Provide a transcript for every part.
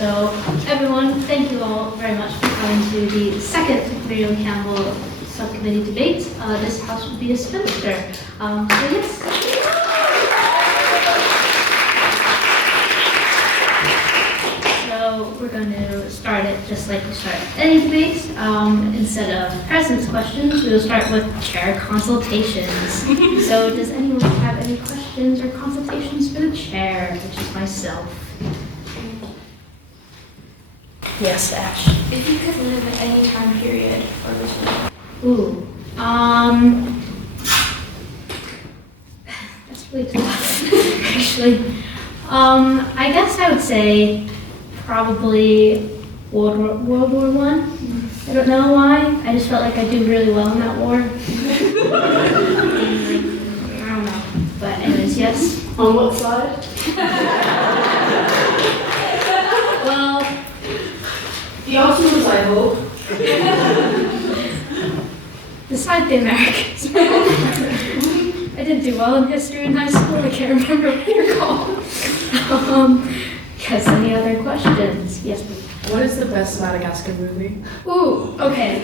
So everyone, thank you all very much for coming to the second Muriel Campbell Subcommittee debate. This house will be a Spinster. So yes. So we're going to start it just like we start any debate. Instead of president's questions, we will start with chair consultations. So does anyone have any questions or consultations for the chair, which is myself? Yes, Ash. If you could live at any time period, what would you live? Ooh. That's really tough, actually. I guess I would say probably World War I. I don't know why. I just felt like I'd do really well in that war. I don't know. But anyways, yes. On what side? Well, The Ottomans, I hope. beside the Americans. I didn't do well in history in high school. I can't remember what they're called. Yes, any other questions? Yes, please. What is the best Madagascar movie? Ooh, okay.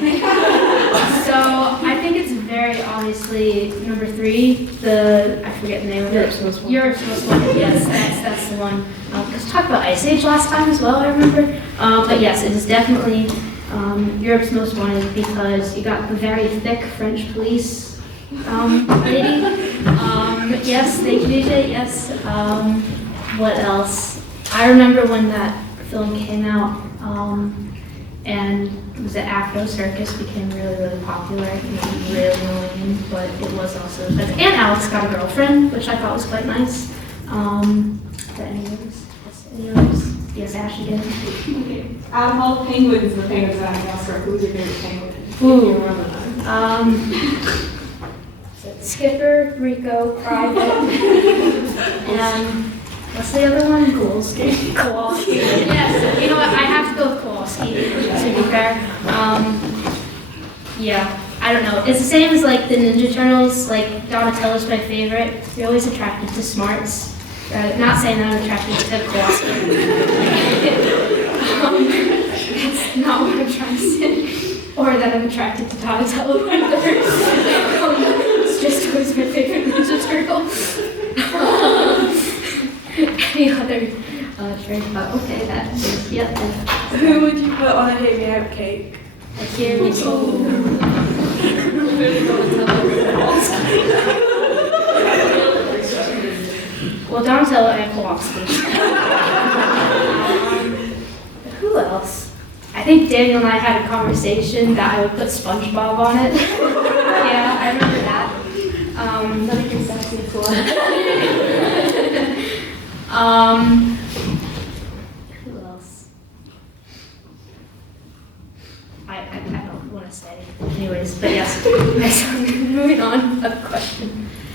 So I think it's very obviously number 3, I forget the name of it. Europe's Most Wanted. Europe's Most Wanted, yes, that's the one. Because we talked about Ice Age last time as well, I remember. But yes, it is definitely Europe's Most Wanted because you got the very thick French police lady. Yes, they can do it, yes. What else? I remember when that film came out, and it was at Afro Circus became really, really popular. It was really annoying, but it was also good. And Alex got a girlfriend, which I thought was quite nice. But anyways, any others? Yes, Ash again. Okay. Out of all the penguins in the Penguins of Madagascar, who's your favorite penguin? Ooh. You remember that? Skipper, Rico, Private, and what's the other one? Kowalski. Kowalski. Yes, you know what? I have to go with Kowalski, to be fair. Yeah, I don't know. It's the same as like the Ninja Turtles. Like Donatello's my favorite. You're always attracted to smarts. Not saying that I'm attracted to Kowalski. That's not what I'm trying to say. Or that I'm attracted to Donatello either. It's just who's my favorite Ninja Turtle. Any other train? Okay, that is, yep. Who would you put on a hear me out cake? I hear me Well, Donatello and Kowalski. Who else? I think Daniel and I had a conversation that I would put SpongeBob on it. Yeah, I remember that. Another consecutive one. Who else? I don't want to say. Anyways, but yes. Moving on. A question.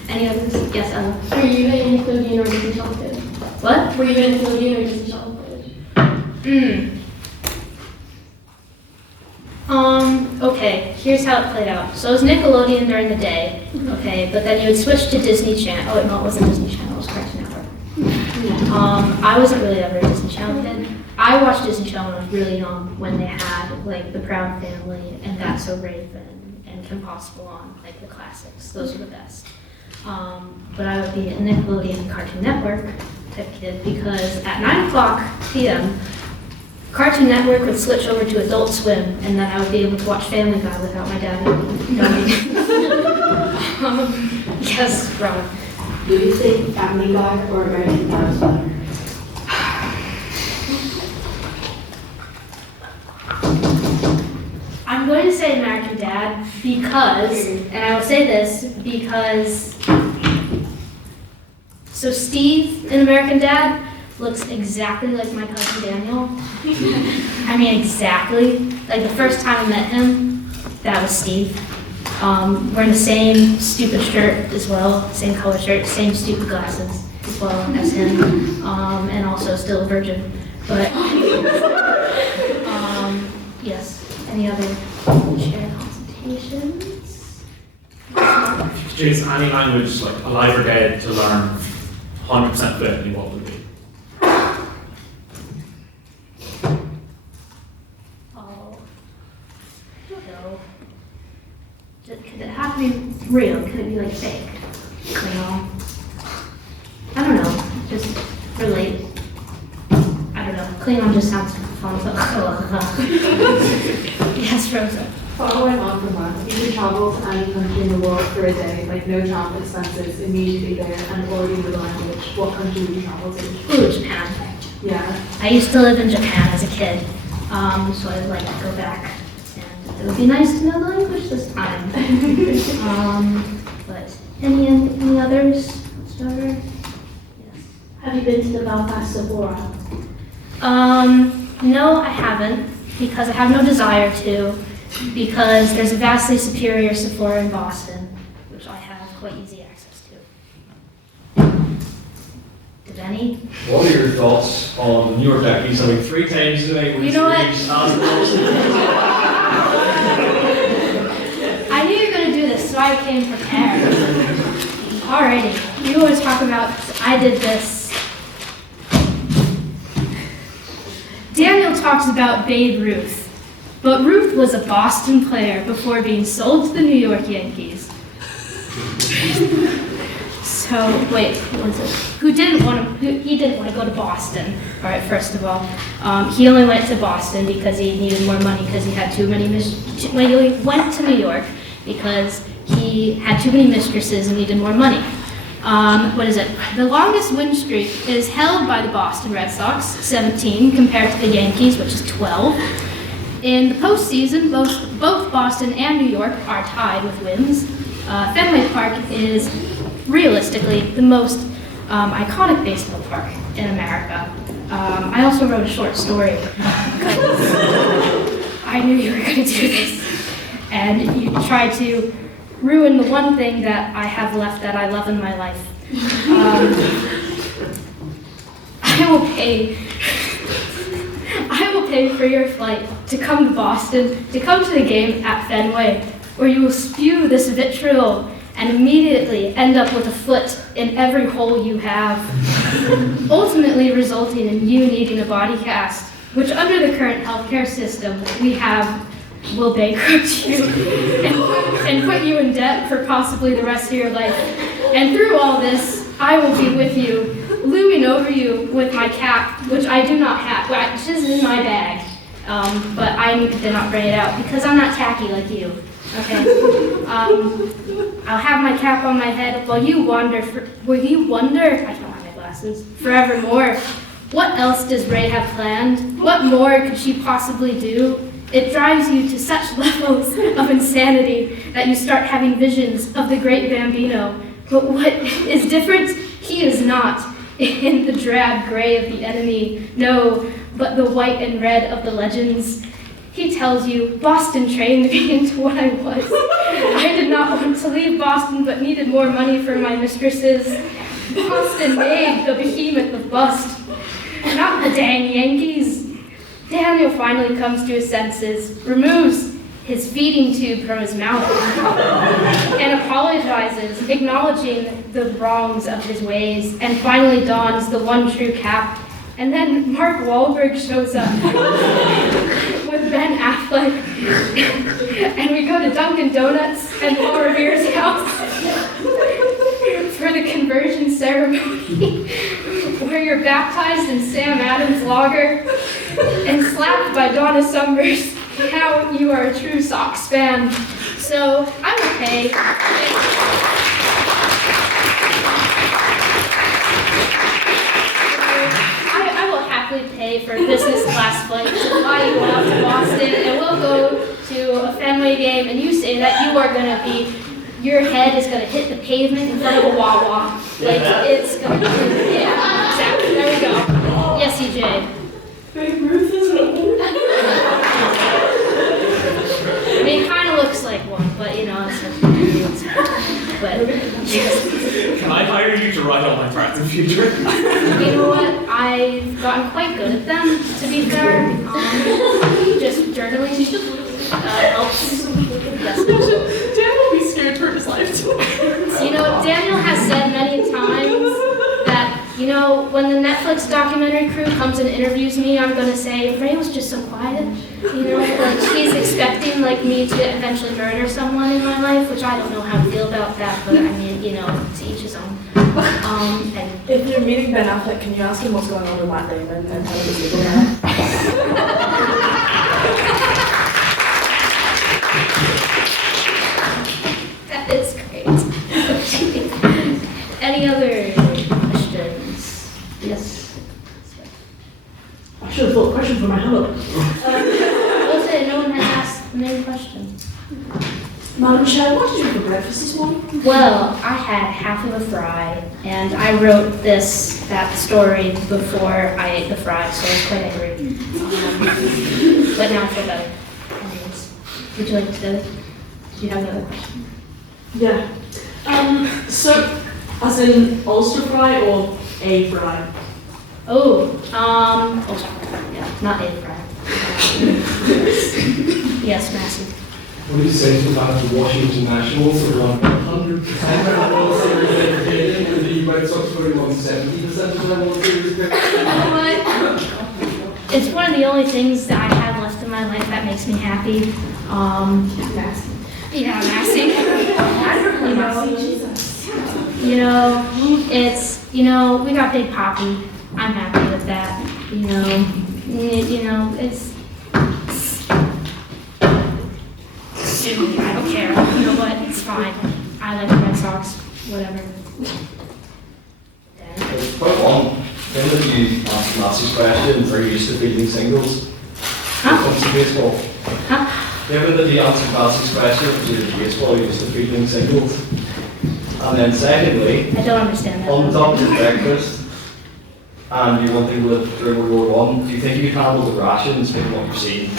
Any others? Yes, Ella. Were you in Nickelodeon or Disney Channel? What? Were you in Nickelodeon or Disney Channel? Okay, here's how it played out. So it was Nickelodeon during the day, okay, but then you would switch to Disney Channel. Oh, wait, no, it wasn't Disney Channel, it was Cartoon Network. I wasn't really ever a Disney Channel kid. I watched Disney Channel when I was really young, when they had, like, The Proud Family, and That's So Raven, and Kim Possible on, like, the classics. Those were the best. But I would be a Nickelodeon and Cartoon Network type kid, because at 9 o'clock p.m., Cartoon Network would switch over to Adult Swim, and then I would be able to watch Family Guy without my dad knowing. Yes, Rob. Do you think Family Guy or American Dad is better? I'm going to say American Dad because, and I will say this because, so Steve in American Dad looks exactly like my cousin Daniel. I mean, exactly. Like the first time I met him, that was Steve. Wearing the same stupid shirt as well, same color shirt, same stupid glasses as well as him, and also still a virgin. But yes. Any other chair consultations? Choose any language, like alive or dead, to learn 100% fluently, what would it be? Klingon just sounds fun. So. Yes, Rosa. Following on from that, you could travel to any country in the world for a day, like no travel expenses, immediately there, and already know the language. What country would you travel to? Ooh, Japan. Yeah. I used to live in Japan as a kid, so I'd like to go back. And it would be nice to know the language this time. But any others whatsoever? Yes. Have you been to the Belfast Sephora? No, I haven't, because I have no desire to, because there's a vastly superior Sephora in Boston, which I have quite easy access to. Did any? What are your thoughts on the New York deputy something 3 times today? You know what? I knew you were going to do this, so I came prepared. Alrighty, you always talk about, I did this. Daniel talks about Babe Ruth, but Ruth was a Boston player before being sold to the New York Yankees. So, wait, what was it? He didn't want to go to Boston. All right, first of all, he only went to Boston because he needed more money because he had too many he went to New York because he had too many mistresses and needed more money. What is it? The longest win streak is held by the Boston Red Sox, 17, compared to the Yankees, which is 12. In the postseason, both Boston and New York are tied with wins. Fenway Park is realistically the most iconic baseball park in America. I also wrote a short story because I knew you were going to do this, and you tried to ruin the one thing that I have left that I love in my life. I will pay for your flight to come to Boston, to come to the game at Fenway, where you will spew this vitriol and immediately end up with a foot in every hole you have, ultimately resulting in you needing a body cast, which under the current healthcare system we have will bankrupt you and put you in debt for possibly the rest of your life. And through all this, I will be with you, looming over you with my cap, which I do not have, which is in my bag, but I did not bring it out because I'm not tacky like you. Okay. I'll have my cap on my head while you wonder, I don't have my glasses, forevermore. What else does Ray have planned? What more could she possibly do? It drives you to such levels of insanity that you start having visions of the great Bambino. But what is different? He is not in the drab gray of the enemy, no, but the white and red of the legends. He tells you, Boston trained me into what I was. I did not want to leave Boston, but needed more money for my mistresses. Boston made the behemoth of bust, not the dang Yankees. Daniel finally comes to his senses, removes his feeding tube from his mouth, and apologizes, acknowledging the wrongs of his ways, and finally dons the one true cap. And then Mark Wahlberg shows up with Ben Affleck, and we go to Dunkin' Donuts and Laura Beer's house for the conversion ceremony, where you're baptized in Sam Adams lager and slapped by Donna Summers. Now you are a true Sox fan. So I will pay. I will happily pay for a business class flight to fly you out to Boston, and we'll go to a Fenway game, and you say that you are going to be, your head is going to hit the pavement in front of a Wawa. Like, it's going to be, yeah, exactly. There we go. Yes, EJ. Babe Ruth is an old. I mean, it kind of looks like one, but you know, it's but Can I hire you to write all my facts in future? you know what? I've gotten quite good at them, to be fair. Just journaling helps. Yes. Dan will be scared for his life too. You know, Daniel has said many times that, you know, when the Netflix documentary crew comes and interviews me, I'm going to say, Ray was just so quiet. You know, like he's expecting like me to eventually murder someone in my life, which I don't know how to feel about that, but I mean, you know, to each his own. And If you're you're meeting Ben Affleck, can you ask him what's going on with Matt Damon and how he's legal now? That is great. Any other questions? Yes. I should have thought of a question for my hand up. What was it? No one has asked the main question. Madam Chair, what did you have for breakfast this morning? Well, I had half of a fry, and I wrote that story before I ate the fry, so I was quite angry. But now I feel better. Anyways, would you like to, do you have another question? Yeah. So, as in Ulster fry or a fry? Oh, yeah, not a fry. Yes, Massey. What do you say to that the Washington Nationals are on 100% of the World Series education and the Red Sox were on 70% of the World Series It's one of the only things that I have left in my life that makes me happy. Nasty. Yeah, Massey. It's, we got Big Poppy. I'm happy with that. It's. I don't care. You know what? It's fine. I like the Red Sox. Whatever. Quite long. Then that you asked Massey's question, are you used to fielding singles? When it comes to baseball. Huh? Given that you answered Massey's question, you're baseball, you're used to fielding singles. And then secondly, I don't understand that. on top of your breakfast, and you want people to drink what you're on, do you think you can handle the rations, maybe what you've seen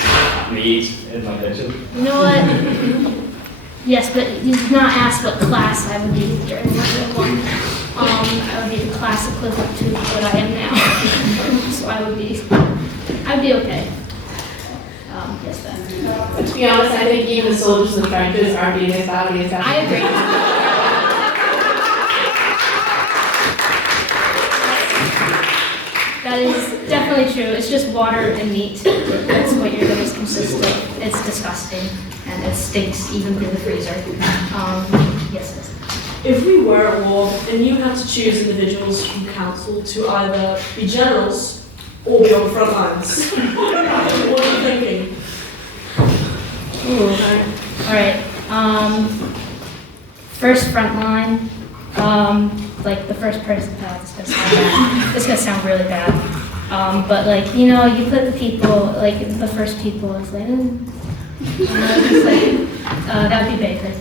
me eat in my kitchen? You know what? Yes, but you did not ask what class I would be during level 1. I would be the class equivalent to what I am now. So I'd be okay. Yes, Ben. To be honest, I think even soldiers and trenches aren't being as badly as that. I agree. That is definitely true. It's just water and meat. That's what your dinners consist of. It's disgusting, and it stinks even through the freezer. Yes. If we were at war and you had to choose individuals from council to either be generals or be on the front lines, what are you thinking? All right. First front line. Like the first person. Oh, this is gonna sound really bad. But you put the people, the first people. It's like, that'd be Baker.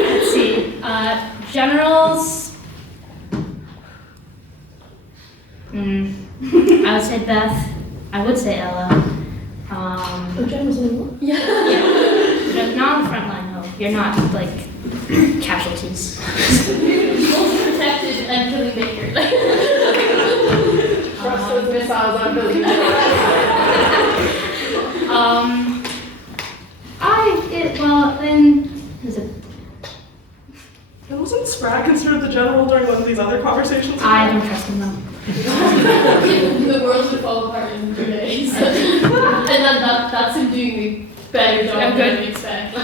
Let's see. Generals. I would say Beth. I would say Ella. Generals anymore? Yeah. Not on the front line, no. You're not casualties. Most protected and killing Baker. Trust those missiles on Billy. Is it? And wasn't Spratt considered the general during one of these other conversations? I don't trust him though. The world would fall apart in 2 days. And then that's him doing the better job I'm than good. we expect.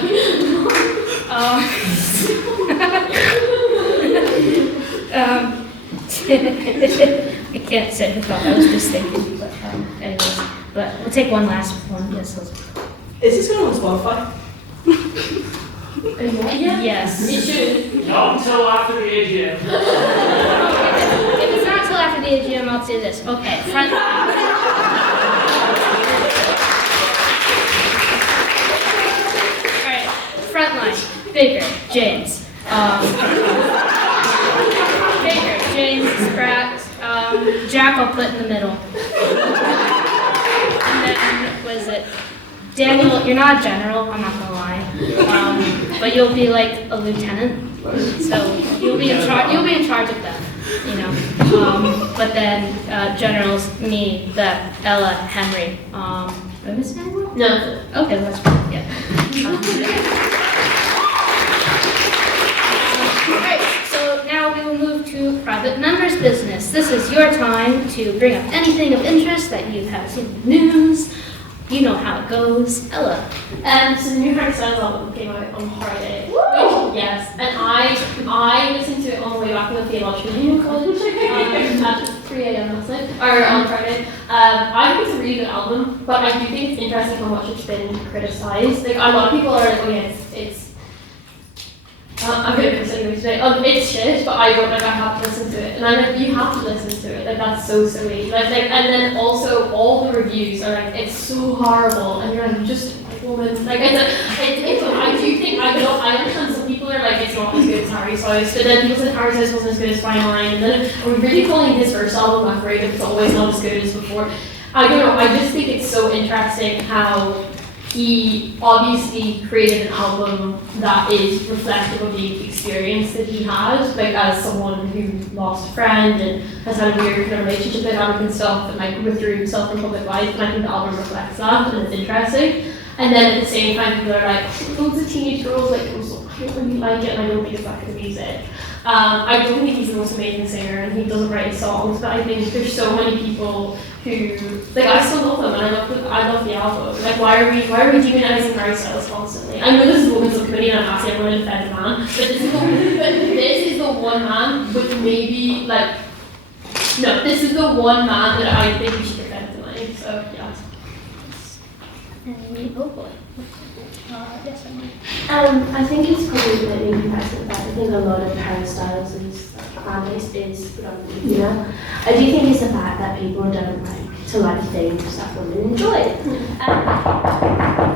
I can't say who thought that was just thinking, but anyways. But we'll take one last one. Yes, let's. Is this going on Spotify? Yeah. Yes. It should. Not until after the AGM. If it's not till after the AGM, I'll do this. Okay, front line. Alright, front line. Baker, James. Baker, James, Spratt. Jack I'll put in the middle. And then, what is it? Daniel, you're not a general, I'm not gonna lie. But you'll be like a lieutenant. So you'll be in charge of them, but then generals, me, Beth, Ella, Henry. Did I miss anyone? No. Okay, that's fine, yeah. Alright, so now we will move to private members' business. This is your time to bring up anything of interest that you have seen in the news. You know how it goes. Ella. So the new Harry Styles album came out on Friday. Yes, and I listened to it on the way back from the theological union college at 3 a.m. last night, or on Friday. I think it's a really good album, but I do think it's interesting how much it's been criticised. Like a lot of people are like, oh yeah, it's I'm gonna curse anyway today. It's shit, but I don't like. I have to listen to it, and I'm like, you have to listen to it. Like that's so silly. Like, and then also all the reviews are like, it's so horrible, and you're like, just a white woman. Like, it's I do think I understand some people are like, it's not as good as Harry Styles, but then people said Harry Styles wasn't as good as Fine Line, and then are we really calling his first album McCrea if it's always not as good as before? I don't know. I just think it's so interesting how he obviously created an album that is reflective of the experience that he had, like as someone who lost a friend and has had a weird kind of relationship dynamic and stuff, and like withdrew himself from public life. And I think the album reflects that, and it's interesting. And then at the same time, people are like, loads of teenage girls like, I don't really like it, and I don't think it's that good music. I don't think he's the most amazing singer, and he doesn't write songs, but I think there's so many people who, like, I still love them, and I love the album. Like, why are we demonizing Harry Styles constantly? I know this is a women's subcommittee, and I'm asking everyone to defend the man, but this is the one man with maybe, like, no, this is the one man that I think we should defend tonight, so, yeah. Oh boy. Yes, I think it's probably really impressive that I think a lot of Harry Styles' fan base is predominantly female. I do think it's the fact that people don't like to like things that women enjoy.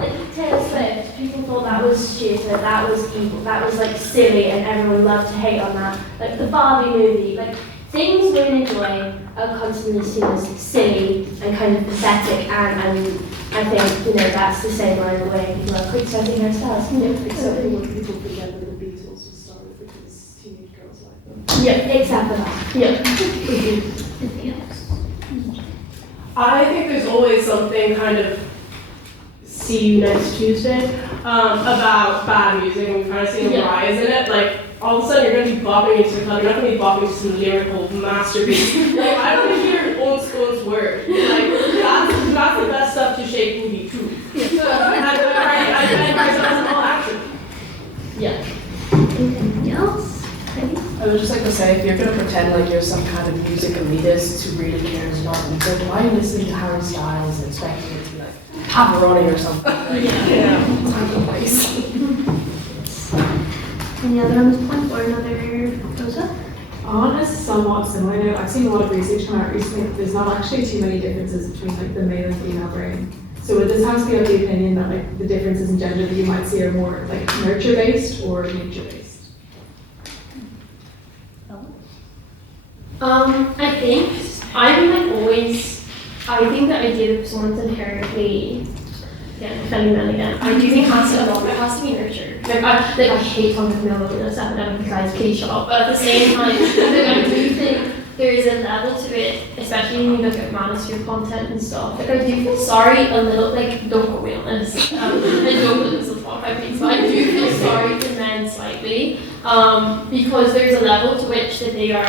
Like Taylor Swift, people thought that was stupid, that was evil, that was like silly, and everyone loved to hate on that. Like the Barbie movie, like things women enjoy are constantly seen as silly and kind of pathetic, and I think, that's the same way people are criticizing Harry Styles. Exactly what people forget that the Beatles was started because teenage girls like them. Yeah, exactly that. Yeah. I think there's always something kind of see you next Tuesday about bad music, and we've kind of seen a rise in it. Like, all of a sudden you're going to be bopping into a club, you're not going to be bopping to some lyrical masterpiece. Like, I don't want to hear old word. Like, that's the best stuff to shake movie too. Yeah. anything else? I would just like to say, if you're going to pretend like you're some kind of music elitist who really cares about music, why are you listening to Harry Styles and expecting it to be like Pepperoni or something? Time and place. Any other on this point or another goes up? On a somewhat similar note, I've seen a lot of research come out recently. There's not actually too many differences between like the male and female brain. So would this have to be of the opinion that like the differences in gender that you might see are more like nurture-based or nature-based? I think I'm like always. I think the idea that someone's inherently, defending men again. I do think it has to be nurtured. Like I hate talking to male women. It's epidemic because please shut up. But at the same time, I do think there is a level to it, especially when you look at manosphere content and stuff. Like I do feel sorry a little. Like don't quote me on this. I don't know this is what I think, but I do feel sorry for men slightly because there's a level to which that they are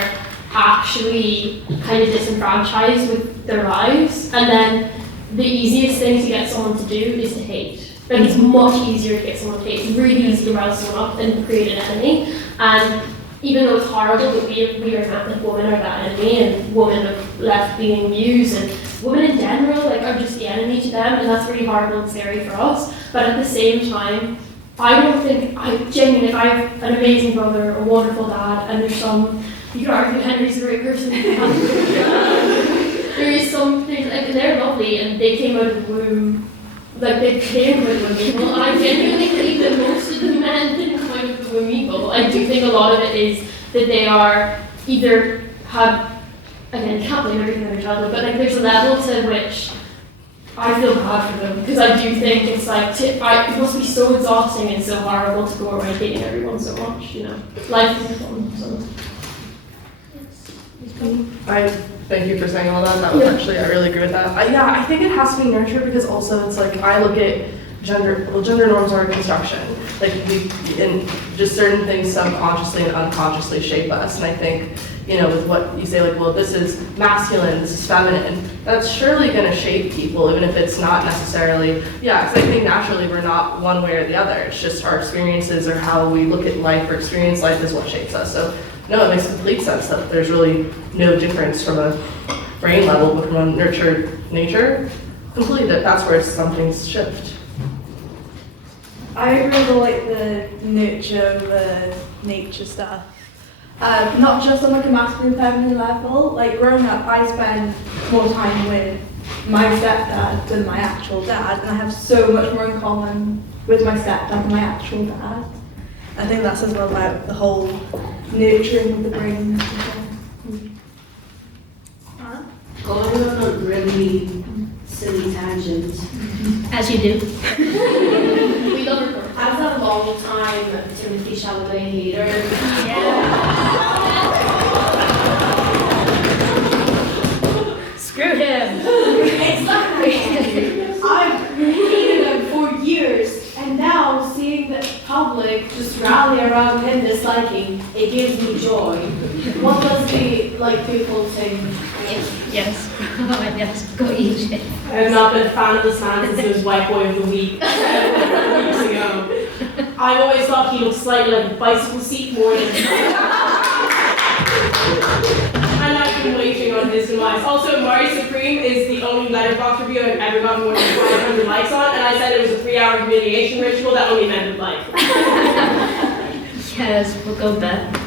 actually kind of disenfranchised with their lives, and then the easiest thing to get someone to do is to hate. Like it's much easier to get someone to hate. It's really easy to rouse someone up than create an enemy. And even though it's horrible that we are not like women are that enemy, and women of left-leaning views and women in general like are just the enemy to them, and that's really horrible and scary for us. But at the same time, I don't think genuinely, if I have an amazing brother, a wonderful dad, and there's some. You could argue Henry's a great person. There is some things, like, they're lovely and they came out of the womb, like they came out of the womb evil. And I genuinely think that most of the men didn't come out of the womb evil. I do think a lot of it is that they are either again, you can't blame everything on their childhood, but like there's a level to which I feel bad for them because I do think it's like, it must be so exhausting and so horrible to go around hating everyone so much, Life isn't fun, so. I thank you for saying all that. That was actually, I really agree with that. I think it has to be nurtured because also it's like, I look at gender norms are in construction. Like and just certain things subconsciously and unconsciously shape us. And I think, you know, with what you say, like, well, this is masculine, this is feminine, that's surely going to shape people, even if it's not necessarily, because I think naturally we're not one way or the other. It's just our experiences or how we look at life or experience life is what shapes us. So, no, it makes complete sense that there's really no difference from a brain level, but from a nurtured nature, completely that's where something's shift. I really like the nurture, the nature stuff. Not just on like a masculine feminine level. Like growing up, I spend more time with my stepdad than my actual dad, and I have so much more in common with my stepdad than my actual dad. I think that's as well about the whole nurturing of the brain. Going on a really silly tangent. As you do. We love recording. I was a long time Timothy Chalamet hater. Screw him. Exactly. I've hated him for years, and now seeing the public just rally around him disliking, it gives me joy. What does the people think? Yes. Yes. Go eat it. I have not been a fan of this man since he was White Boy of the Week weeks ago. I've always thought he looked slightly like a bicycle seat more than and I've been waiting on his demise. Also, Mari Supreme is the only letterbox review I've ever gotten more than 500 likes on, and I said it was a 3-hour humiliation ritual that only men would like. Yes, we'll go Beth.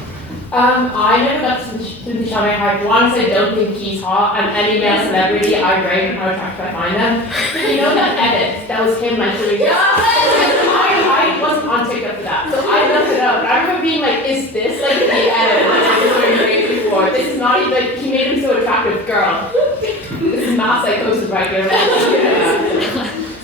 I never got to the Chalamet hype. Once I don't think he's hot, and any male celebrity I rate how attractive I find them. You know that edit? That was him like doing this. I wasn't on TikTok for that, so I looked it up. I remember being like, is this like the edit? Like, this is what you're raised before. This is not even like, he made him so attractive, girl. This is mass psychosis right here.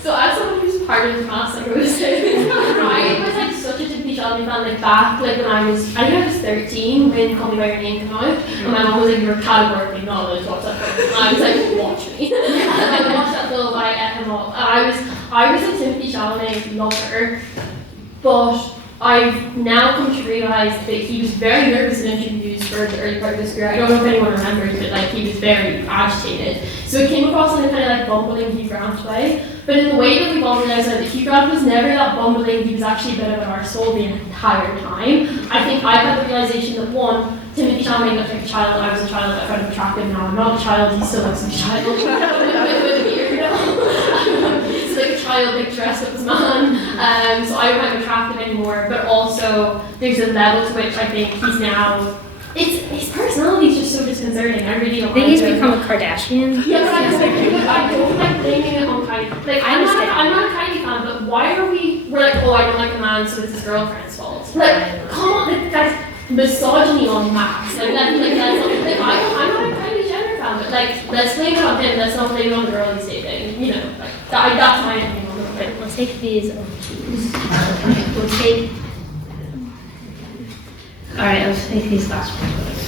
So as someone who's part of the mass psychosis, I was like such a Timothy Chalamet fan, like back like when I think I was 13 when Call Me By Your Name came out, and my mom was like, you're categorically not allowed to watch that film. And I was like, watch me. And I watched that film, I ate him up. And I was a Timothy Chalamet lover, but I've now come to realise that he was very nervous in interviews for the early part of his career. I don't know if anyone remembers, but like he was very agitated. So it came across in a kind of like bumbling Hugh Grant way. But in the way that we all realised that Hugh Grant was never that bumbling, he was actually a bit of an arsehole the entire time. I think I've had the realisation that one, Timothy Chalamet looked like a child, I was a child, I found him attractive, now I'm not a child, he still looks like a child. with a beard, you know? He's like a child, like dressed up as man. So I don't find him attractive anymore, but also there's a level to which I think he's now, his personality is just so disconcerting. I really don't I think like he's him. become a Kardashian. Yeah, but I don't like blaming it on Kylie. Like, I'm not a Kylie fan, but why are we're like, oh, I don't like a man, so it's his girlfriend's fault. Like, come on, like, that's misogyny on max. Like, that's like, I'm not a Kylie Jenner fan, but like, let's blame it on him, let's not blame it on the girl he's dating. You know, like, that's my opinion on it. Right, we'll take these. We'll take. Alright, I'll take these last ones.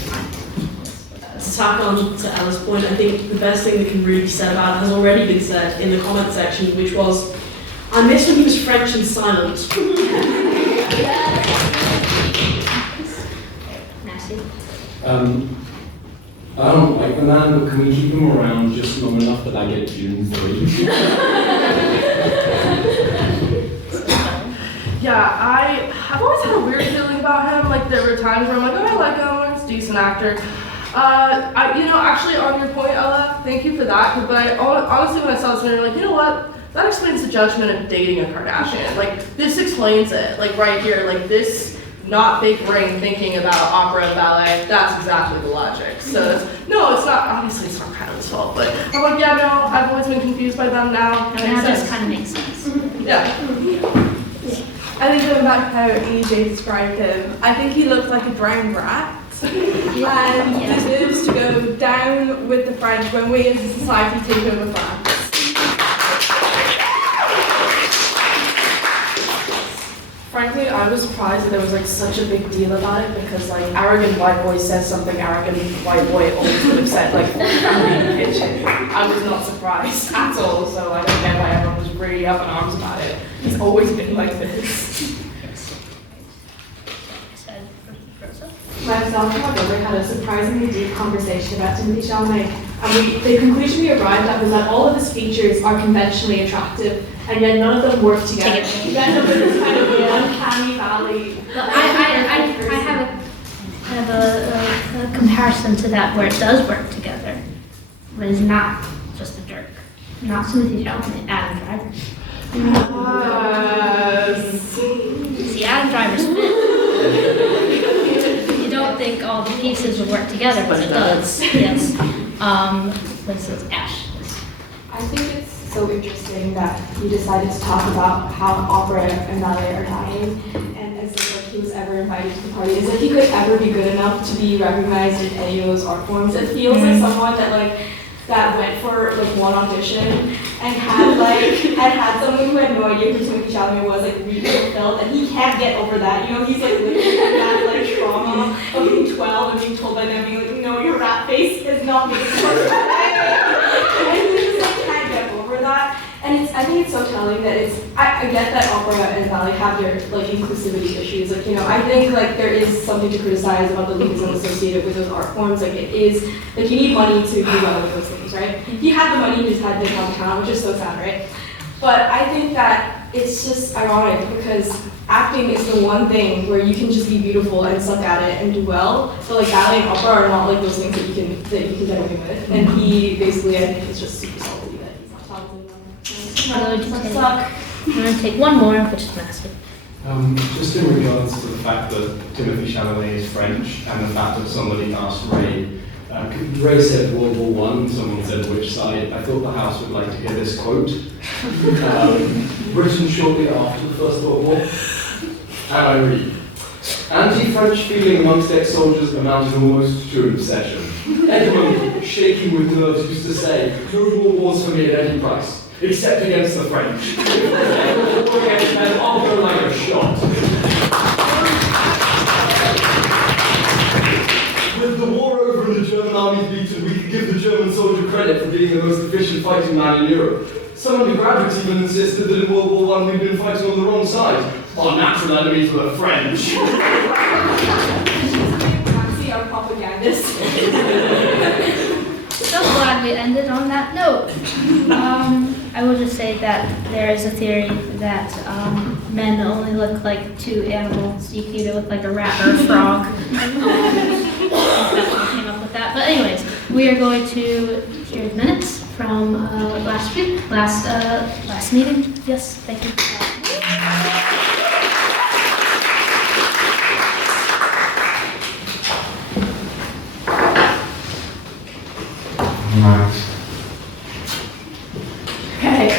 To tack on to Ella's point, I think the best thing that can really be said about it has already been said in the comment section, which was, I miss when he was French and silent. Nasty. I don't like the man, but can we keep him around just long enough that I get June 3? Yeah, I've always had a weird feeling about him. Like there were times where I'm like, oh, I like him, he's a decent actor. Actually on your point, Ella, thank you for that. But honestly, when I saw this, I'm like, you know what? That explains the judgment of dating a Kardashian. Like this explains it. Like right here, like this not big brain thinking about opera and ballet. That's exactly the logic. So it's not. Obviously, it's not kind of his fault. But I'm like, yeah, no, I've always been confused by them now. Now this kind of makes sense. Yeah. I think going back to how EJ described him, I think he looks like a drowned rat. And deserves to go down with the French when we as a society take over France. Frankly, I was surprised that there was like such a big deal about it because like arrogant white boy says something arrogant white boy always would have said like family in the kitchen. I was not surprised at all, so I don't get why everyone was really up in arms about it. It's always been like this. Myself and my brother had a surprisingly deep conversation about Timothée Chalamet, and the conclusion we arrived at was that all of his features are conventionally attractive, and yet none of them work together. You end up with this kind of uncanny valley. I have a comparison to that where it does work together, but is not just a jerk. Not Timothée Chalamet, Adam Driver. See, Adam Driver's fit. You don't think all the pieces would work together, but it does. Yes. This is Ash. I think it's so interesting that you decided to talk about how opera and ballet are dying, and as if he was ever invited to the party, as if he could ever be good enough to be recognized in any of those art forms. It feels like someone that went for one audition and had someone who had no idea who Timothée Chalamet was read the film, and he can't get over that. He's literally had that trauma of being 12 and being told by them being no, your rat face is not made for you. And he just can't get over that. And I think it's so telling that I get that opera and ballet have their inclusivity issues. I think there is something to criticize about the elitism associated with those art forms. It is you need money to do well with those things, right? He had the money, he just had to come to town, which is so sad, right? But I think that it's just ironic because acting is the one thing where you can just be beautiful and suck at it and do well. But ballet and opera are not those things that you can get away with. And he basically, I think, is just super salty that he's not talented enough. I'm going to take one more, which is massive. Just in regards to the fact that Timothée Chalamet is French and the fact that somebody asked Ray, Ray said World War I, and someone said which side. I thought the House would like to hear this quote. Written shortly after the First World War. And I read, anti-French feeling amongst ex-soldiers amounted almost to an obsession. Edmund, shaking with nerves, used to say, no more wars for me at any price, except against the French. If there's a war against them, I'll go like a shot. With the war over and the German armies beaten, we can give the German soldier credit for being the most efficient fighting man in Europe. Some undergraduates even insisted that in World War I we'd been fighting on the wrong side. Our natural enemies were the French. See our propagandists. So glad we ended on that note. I will just say that there is a theory that men only look like two animals. You can either look like a rat or a frog. That's what came up with that. But anyways, we are going to hear minutes from last meeting. Yes, thank you. Okay.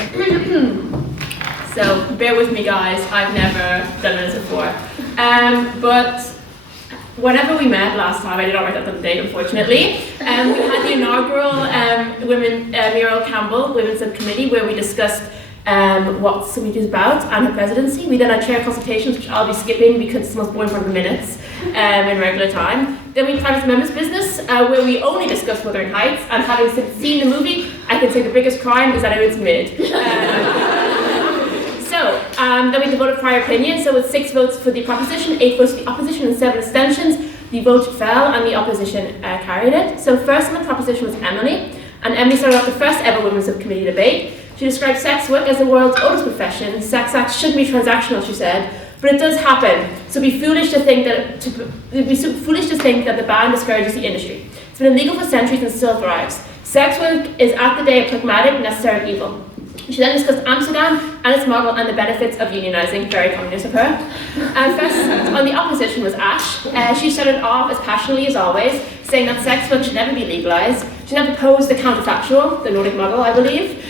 So bear with me, guys. I've never done this before. But whenever we met last time, I did not write that date, unfortunately. We had the inaugural Muriel Campbell Women's Subcommittee where we discussed what Subcommittee is about and her presidency. We then had chair consultations, which I'll be skipping because it's the most boring part of the minutes in regular time. Then we private members' business, where we only discussed Wuthering Heights, and having seen the movie, I can say the biggest crime is that it was mid. Then we devoted prior opinion, so with 6 votes for the proposition, 8 votes for the opposition, and 7 abstentions, the vote fell and the opposition carried it. So first on the proposition was Emily, and Emily started off the first ever Women's Subcommittee debate. She described sex work as the world's oldest profession. Sex acts shouldn't be transactional, she said, but it does happen. So it'd be foolish to think that the ban discourages the industry. It's been illegal for centuries and still thrives. Sex work is at the day a pragmatic, necessary evil. She then discussed Amsterdam and its model and the benefits of unionizing, very communist of her. First on the opposition was Ash. She started off as passionately as always, saying that sex work should never be legalized. She then proposed the counterfactual, the Nordic model, I believe,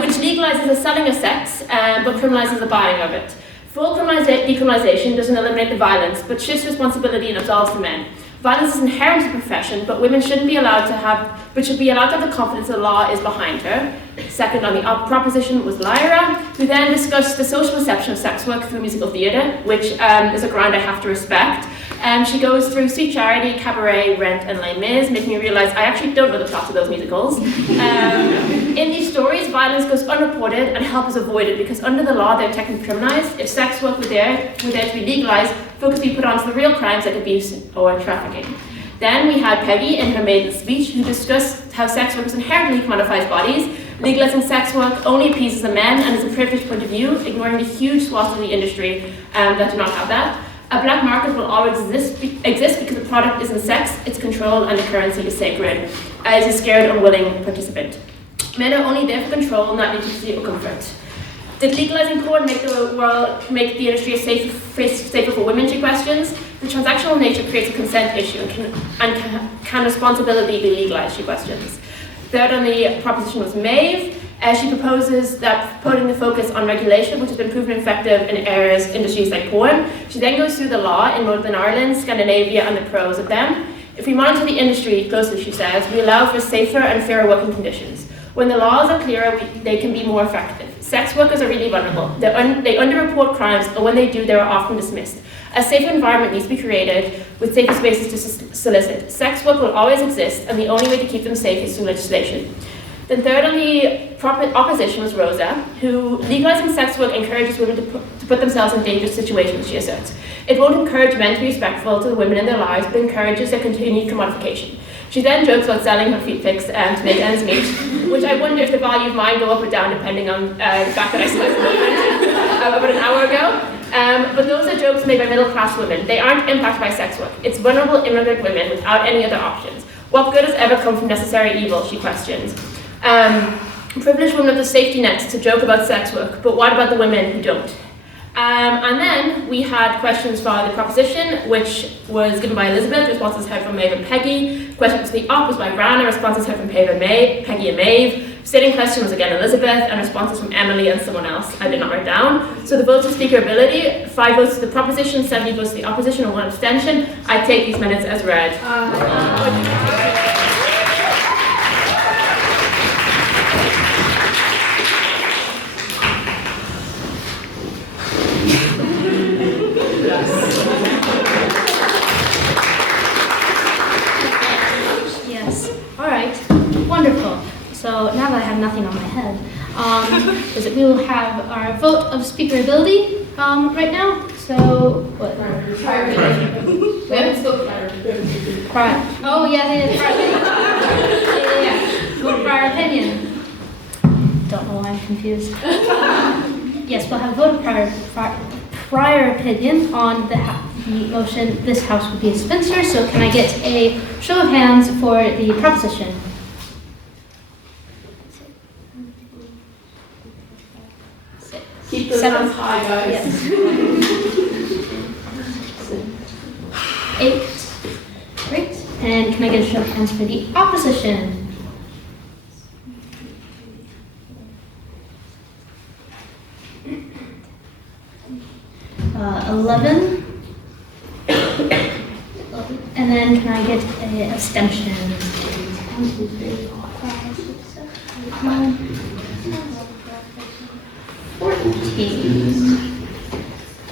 which legalizes the selling of sex, but criminalizes the buying of it. Full decriminalization doesn't eliminate the violence, but shifts responsibility and absolves the men. Violence is inherent to the profession, but women should be allowed to have the confidence the law is behind her. Second on the proposition was Lyra, who then discussed the social reception of sex work through musical theatre, which is a ground I have to respect. She goes through Sweet Charity, Cabaret, Rent, and Les Mis, making me realise I actually don't know the plots of those musicals. In these stories, violence goes unreported and help is avoided because under the law they're technically criminalised. If sex work were there to be legalised, focus would be put onto the real crimes like abuse or trafficking. Then we had Peggy in her maiden speech who discussed how sex work inherently commodifies bodies. Legalising sex work only appeases the men and is a privileged point of view, ignoring the huge swaths of the industry that do not have that. A black market will always exist because the product isn't sex, it's control, and the currency is sacred, as a scared, unwilling participant. Men are only there for control, not intimacy or comfort. Did legalizing porn make the industry safer for women? She questions. The transactional nature creates a consent issue, and can responsibility be legalized? She questions. Third on the proposition was Maeve. She proposes that putting the focus on regulation, which has been proven effective in industries like porn. She then goes through the law in Northern Ireland, Scandinavia, and the pros of them. If we monitor the industry closely, she says, we allow for safer and fairer working conditions. When the laws are clearer, they can be more effective. Sex workers are really vulnerable. They underreport crimes, and when they do, they are often dismissed. A safer environment needs to be created with safer spaces to solicit. Sex work will always exist, and the only way to keep them safe is through legislation. Then third on the opposition was Rosa, who legalizing sex work encourages women to put themselves in dangerous situations, she asserts. It won't encourage men to be respectful to the women in their lives, but encourages their continued commodification. She then jokes about selling her feet pics to make ends meet, which I wonder if the value of mine go up or down depending on the fact that I smoked about an hour ago. But those are jokes made by middle-class women. They aren't impacted by sex work. It's vulnerable immigrant women without any other options. What good has ever come from necessary evil, she questions. Privileged women have the safety nets to joke about sex work, but what about the women who don't? And then we had questions for the proposition, which was given by Elizabeth, responses heard from Maeve and Peggy. Questions for the op was by Gráinne, responses heard from Peggy and Maeve. Sitting question was again Elizabeth, and responses from Emily and someone else I did not write down. So the votes for speakerability, 5 votes to the proposition, 70 votes to the opposition, and 1 abstention. I take these minutes as read. Wonderful. So now that I have nothing on my head, is that we will have our vote of speakerability right now. So what? Prior opinion. We haven't spoken prior. Oh yeah, yeah. Vote prior opinion. Don't know why I'm confused. Yes, we'll have a vote of prior opinion on the motion. This house would be a Spinster. So can I get a show of hands for the proposition? Keep those hands high, guys. Yes. 8. Great. And can I get a show of hands for the opposition? 11. And then can I get an abstention? 1, 2, 3, 4, 5, 6, 7, 8, 9. 14.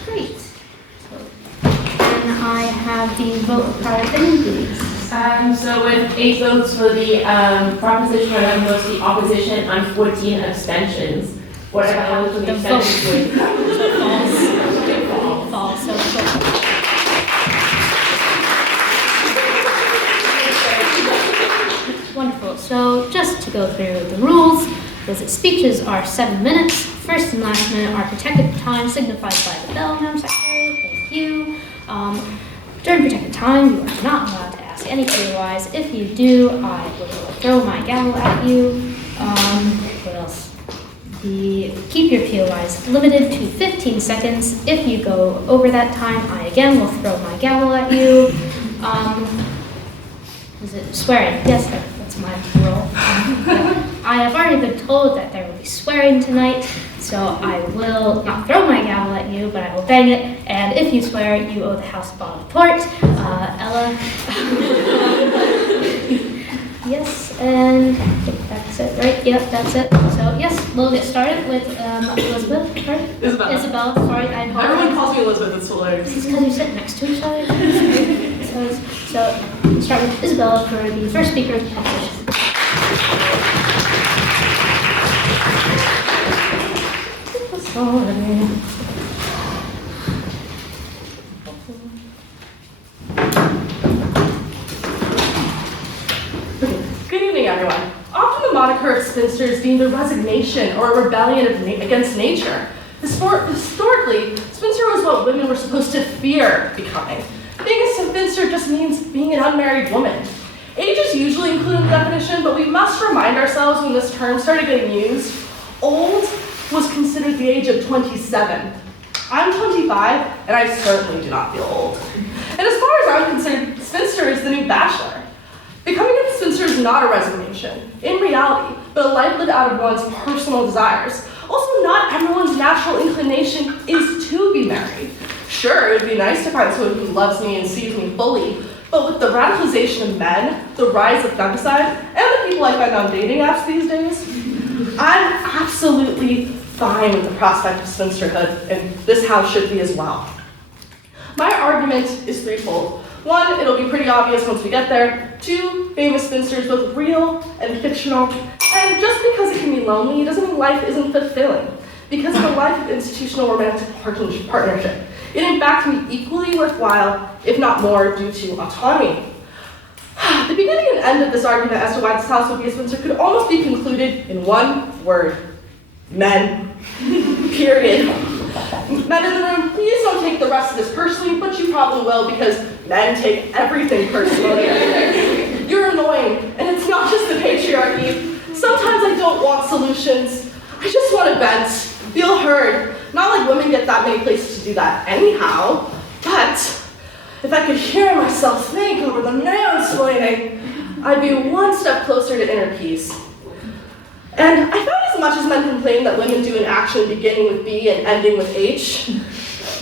Great. So then I have the vote of prior opinion, please. So with 8 votes for the proposition, 11 votes for the opposition, and 14 abstentions. Whatever happens with the abstentions would False. So wonderful. So just to go through the rules, is that speeches are 7 minutes. First and last minute are protected time signified by the bell. Madam Secretary, thank you. During protected time, you are not allowed to ask any POIs. If you do, I will throw my gavel at you. What else? Keep your POIs limited to 15 seconds. If you go over that time, I again will throw my gavel at you. Is it swearing? Yes, that's my role. I have already been told that there will be swearing tonight, so I will not throw my gavel at you, but I will bang it. And if you swear, you owe the house a bottle of port. Ella. Yes, and I think that's That's it, right? Yep, that's it. So yes, we'll get started with Elizabeth, right? Isabella. Isabella, sorry, I apologize. Everyone calls me Elizabeth, it's hilarious. It's because you sit next to each other. so we'll start with Isabella for the first speaker of the session. Good evening, everyone. Often the moniker of spinster is deemed a resignation or a rebellion against nature. Historically, spinster was what women were supposed to fear becoming. Being a spinster just means being an unmarried woman. Age is usually included in the definition, but we must remind ourselves when this term started getting used, old was considered the age of 27. I'm 25, and I certainly do not feel old. And as far as I'm concerned, spinster is the new bachelor. Becoming a spinster is not a resignation, in reality, but a life lived out of one's personal desires. Also, not everyone's natural inclination is to be married. Sure, it would be nice to find someone who loves me and sees me fully, but with the radicalization of men, the rise of femicide, and the people I find on dating apps these days, I'm absolutely fine with the prospect of spinsterhood, and this house should be as well. My argument is threefold. One, it'll be pretty obvious once we get there. Two, famous spinsters, both real and fictional. And just because it can be lonely doesn't mean life isn't fulfilling. Because of a life of institutional romantic partnership, it in fact can be equally worthwhile, if not more, due to autonomy. The beginning and end of this argument as to why this house would be a spinster could almost be concluded in one word: men. Period. Men in the room, please don't take the rest of this personally, but you probably will because men take everything personally. You're annoying, and it's not just the patriarchy. Sometimes I don't want solutions. I just want to vent, feel heard. Not like women get that many places to do that anyhow, but if I could hear myself think over the mansplaining, I'd be one step closer to inner peace. And I found as much as men complain that women do an action beginning with B and ending with H,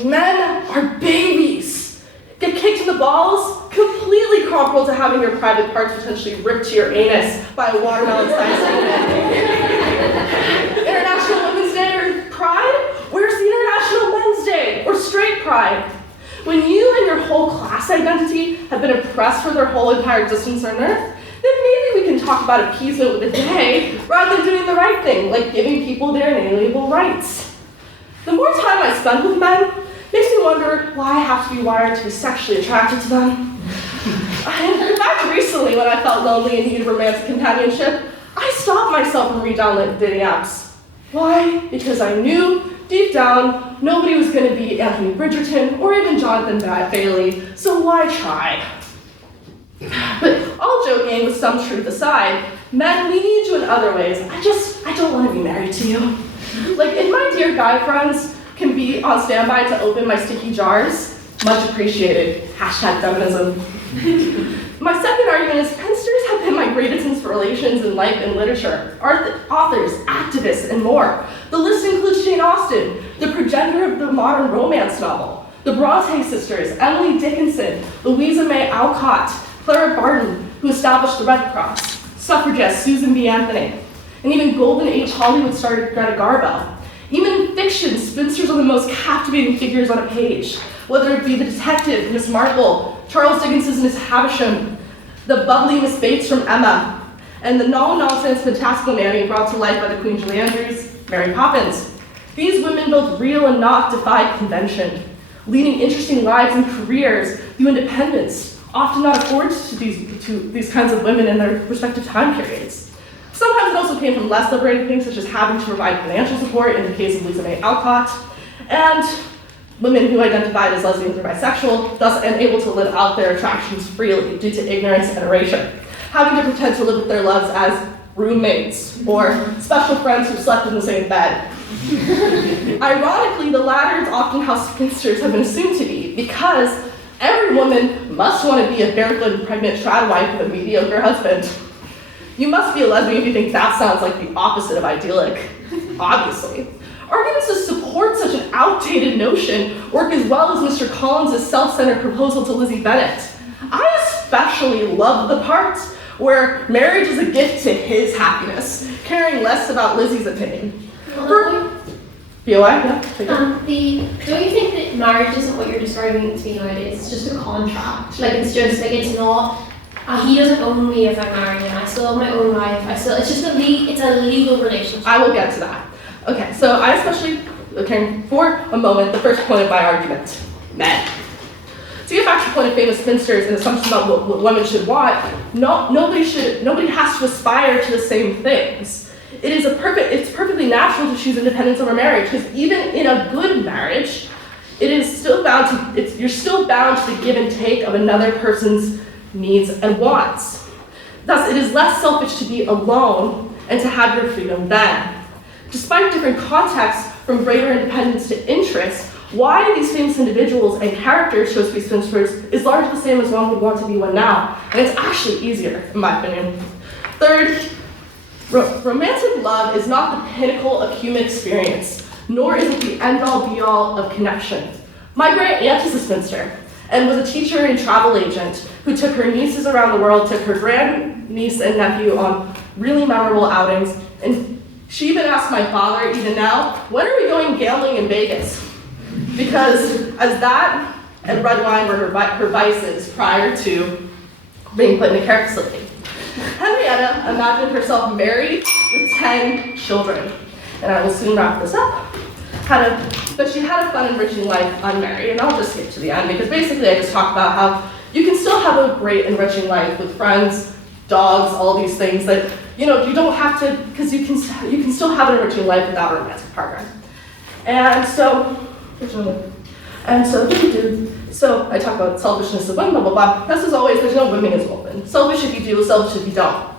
men are babies. Get kicked in the balls, completely comparable to having your private parts potentially ripped to your anus by a watermelon-sized human. International Women's Day or Pride? Where's the International Men's Day or Straight Pride? When you and your whole class identity have been oppressed for their whole entire existence on Earth, then maybe we can talk about appeasement with a day rather than doing the right thing, like giving people their inalienable rights. The more time I spend with men makes me wonder why I have to be wired to be sexually attracted to them. And in fact, recently when I felt lonely and needed romantic companionship, I stopped myself from re-downloading dating apps. Why? Because I knew deep down nobody was going to be Anthony Bridgerton or even Jonathan Bailey, so why try? But all joking, with some truth aside, men, we need you in other ways. I don't want to be married to you. Like, if my dear guy friends can be on standby to open my sticky jars, much appreciated. #feminism. My second argument is spinsters have been my greatest inspirations in life and literature, authors, activists, and more. The list includes Jane Austen, the progenitor of the modern romance novel, the Bronte sisters, Emily Dickinson, Louisa May Alcott, Clara Barton, who established the Red Cross, suffragist Susan B. Anthony, and even Golden Age Hollywood star Greta Garbo. Even in fiction, spinsters are the most captivating figures on a page, whether it be the detective, Miss Marple, Charles Dickens's Miss Havisham, the bubbly Miss Bates from Emma, and the no-nonsense fantastical nanny brought to life by the Queen Julie Andrews, Mary Poppins. These women, both real and not, defied convention, leading interesting lives and careers through independence, often not afforded to these kinds of women in their respective time periods. Sometimes it also came from less liberating things, such as having to provide financial support in the case of Louisa May Alcott, and women who identified as lesbians or bisexual, thus unable to live out their attractions freely due to ignorance and erasure, having to pretend to live with their loves as roommates or special friends who slept in the same bed. Ironically, the latter is often how spinsters have been assumed to be, because every woman must want to be a barefoot pregnant trad wife with a mediocre husband. You must be a lesbian if you think that sounds like the opposite of idyllic, obviously. Arguments to support such an outdated notion work as well as Mr. Collins' self-centered proposal to Lizzie Bennet. I especially love the part where marriage is a gift to his happiness, caring less about Lizzie's opinion. BOI, yeah? Don't you think that marriage isn't what you're describing it to be nowadays? It's just a contract. Like, it's just, like, it's not, he doesn't own me if I'm married him. I still have my own life. It's just it's a legal relationship. I will get to that. Okay, so I especially, for a moment, the first point of my argument, men. To get back to the point of famous spinsters and assumptions about what women should want, nobody has to aspire to the same things. It's perfectly natural to choose independence over marriage, because even in a good marriage, you're still bound to the give and take of another person's needs and wants. Thus, it is less selfish to be alone and to have your freedom then. Despite different contexts, from greater independence to interest, why these famous individuals and characters chose to be spinsters is largely the same as one would want to be one now, and it's actually easier, in my opinion. Third, romantic love is not the pinnacle of human experience, nor is it the end-all be-all of connection. My great aunt is a spinster, and was a teacher and travel agent who took her nieces around the world, took her grandniece and nephew on really memorable outings, and she even asked my father, even now, when are we going gambling in Vegas? Because as that and red wine were her vices prior to being put in a care facility. Henrietta imagined herself married with 10 children, and I will soon wrap this up. But she had a fun, enriching life unmarried, and I'll just skip to the end because basically I just talked about how you can still have a great, enriching life with friends, dogs, all these things that you don't have to, because you can still have an enriching life without a romantic partner. And so I talk about selfishness of women, blah, blah, blah. Just as always, there's no women as women. Selfish if you do, selfish if you don't.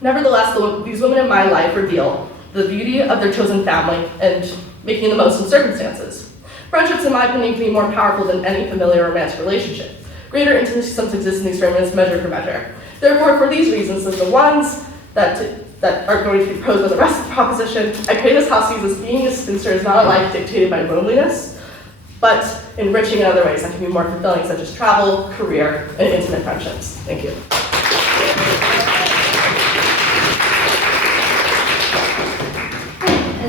Nevertheless, these women in my life reveal the beauty of their chosen family and making the most of circumstances. Friendships, in my opinion, can be more powerful than any familiar romantic relationship. Greater intimacy sometimes exists in these friendships, measure for measure. Therefore, for these reasons, as the ones that are going to be proposed by the rest of the proposition, I pray this house sees as being a spinster is not a life dictated by loneliness, but enriching in other ways that can be more fulfilling, such as travel, career, and intimate friendships. Thank you.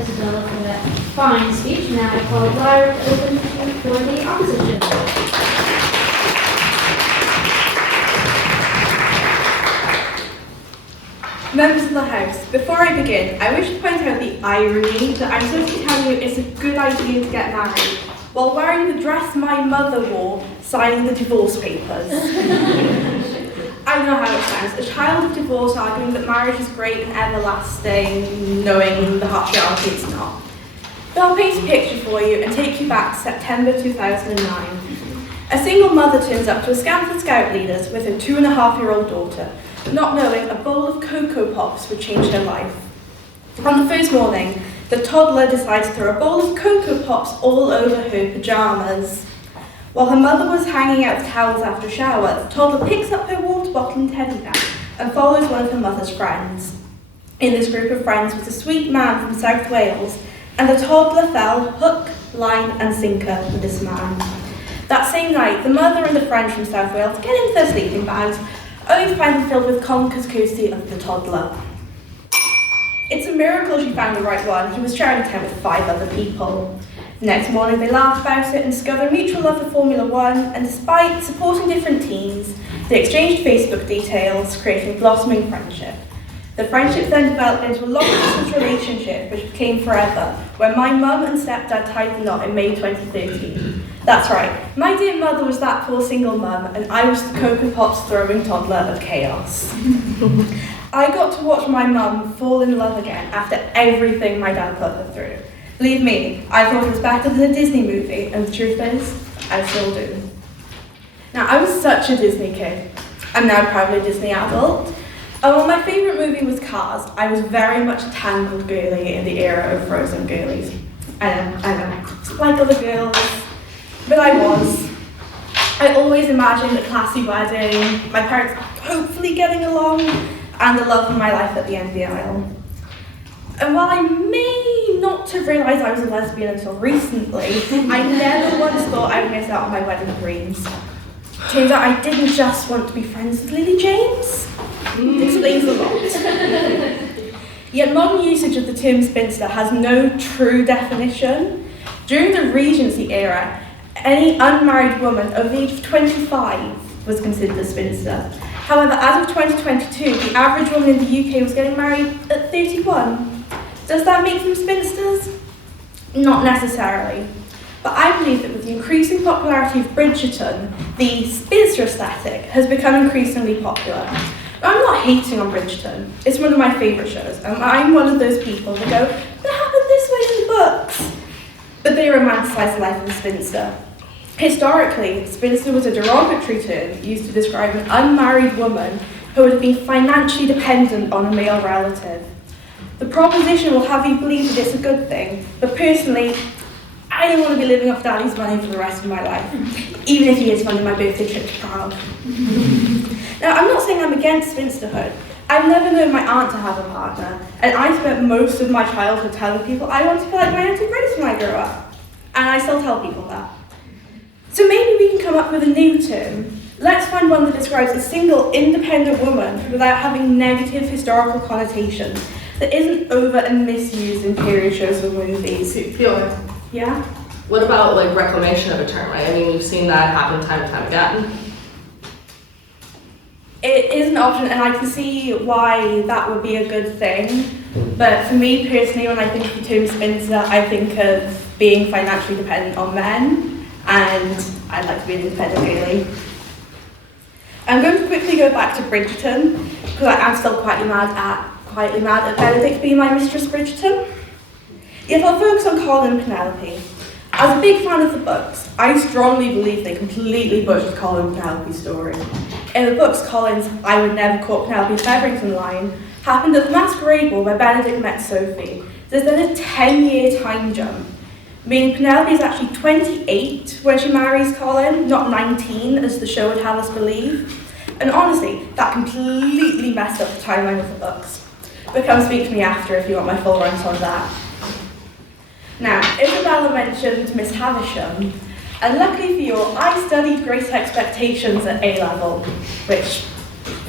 Isabella for that fine speech. Now I call Lyra to open for the opposition. Members of the House, before I begin, I wish to point out the irony that I'm supposed to be telling you it's a good idea to get married while wearing the dress my mother wore, signing the divorce papers. I know how it sounds, a child of divorce arguing that marriage is great and everlasting, knowing the harsh reality it's not. But I'll paint a picture for you and take you back to September 2009. A single mother turns up to a Scamford Scout leaders with her 2.5-year-old daughter, not knowing a bowl of Cocoa Pops would change her life. On the first morning, the toddler decides to throw a bowl of Cocoa Pops all over her pajamas. While her mother was hanging out towels after a shower, the toddler picks up her water bottle and teddy bear and follows one of her mother's friends. In this group of friends was a sweet man from South Wales, and the toddler fell hook, line and sinker with this man. That same night, the mother and the friend from South Wales get into their sleeping bags, only to find them filled with couscous of the toddler. It's a miracle she found the right one. He was sharing a tent with 5 other people. The next morning they laugh about it and discover a mutual love for Formula One, and despite supporting different teams, they exchanged Facebook details, creating a blossoming friendship. The friendship then developed into a long-distance relationship which became forever, when my mum and stepdad tied the knot in May 2013. That's right, my dear mother was that poor single mum, and I was the Cocoa Pops throwing toddler of chaos. I got to watch my mum fall in love again after everything my dad put her through. Believe me, I thought it was better than a Disney movie, and the truth is, I still do. Now, I was such a Disney kid. I'm now proudly a Disney adult. And while my favourite movie was Cars, I was very much a tangled girly in the era of Frozen girlies. I know, like other girls, but I was. I always imagined a classy wedding, my parents hopefully getting along, and the love of my life at the end of the aisle. And while I may not have realised I was a lesbian until recently, I never once thought I would miss out on my wedding dreams. Turns out I didn't just want to be friends with Lily James. Explains a lot. Yet modern usage of the term spinster has no true definition. During the Regency era, any unmarried woman over the age of 25 was considered a spinster. However, as of 2022, the average woman in the UK was getting married at 31. Does that make them spinsters? Not necessarily. But I believe that with the increasing popularity of Bridgerton, the spinster aesthetic has become increasingly popular. I'm not hating on Bridgerton. It's one of my favourite shows, and I'm one of those people that go, "It happened this way in the books." But they romanticise the life of a spinster. Historically, spinster was a derogatory term used to describe an unmarried woman who would have been financially dependent on a male relative. The proposition will have you believe that it's a good thing, but personally, I don't want to be living off Daddy's money for the rest of my life, even if he is funding my birthday trip to Prague. Now, I'm not saying I'm against spinsterhood. I've never known my aunt to have a partner, and I spent most of my childhood telling people I want to be like my Auntie Grace when I grow up. And I still tell people that. So maybe we can come up with a new term. Let's find one that describes a single independent woman without having negative historical connotations, that isn't over and misused in period shows or movies. Fiona, Yeah? what about like reclamation of a term, right? I mean, we've seen that happen time and time again. It is an option, and I can see why that would be a good thing. But for me personally, when I think of the term spinster, I think of being financially dependent on men, and I'd like to be an independent really. I'm going to quickly go back to Bridgerton, because I'm still quietly mad at Benedict being my Mistress Bridgerton. Yet I'll focus on Colin and Penelope. As a big fan of the books, I strongly believe they completely butchered Colin and Penelope's story. In the books, Colin's "I would never court Penelope Featherington" line happened at the masquerade ball where Benedict met Sophie. There's then a 10-year time jump, meaning Penelope is actually 28 when she marries Colin, not 19 as the show would have us believe. And honestly, that completely messed up the timeline of the books. But come speak to me after if you want my full rant on that. Now, Isabella mentioned Miss Havisham, and luckily for you all, I studied Great Expectations at A-level, which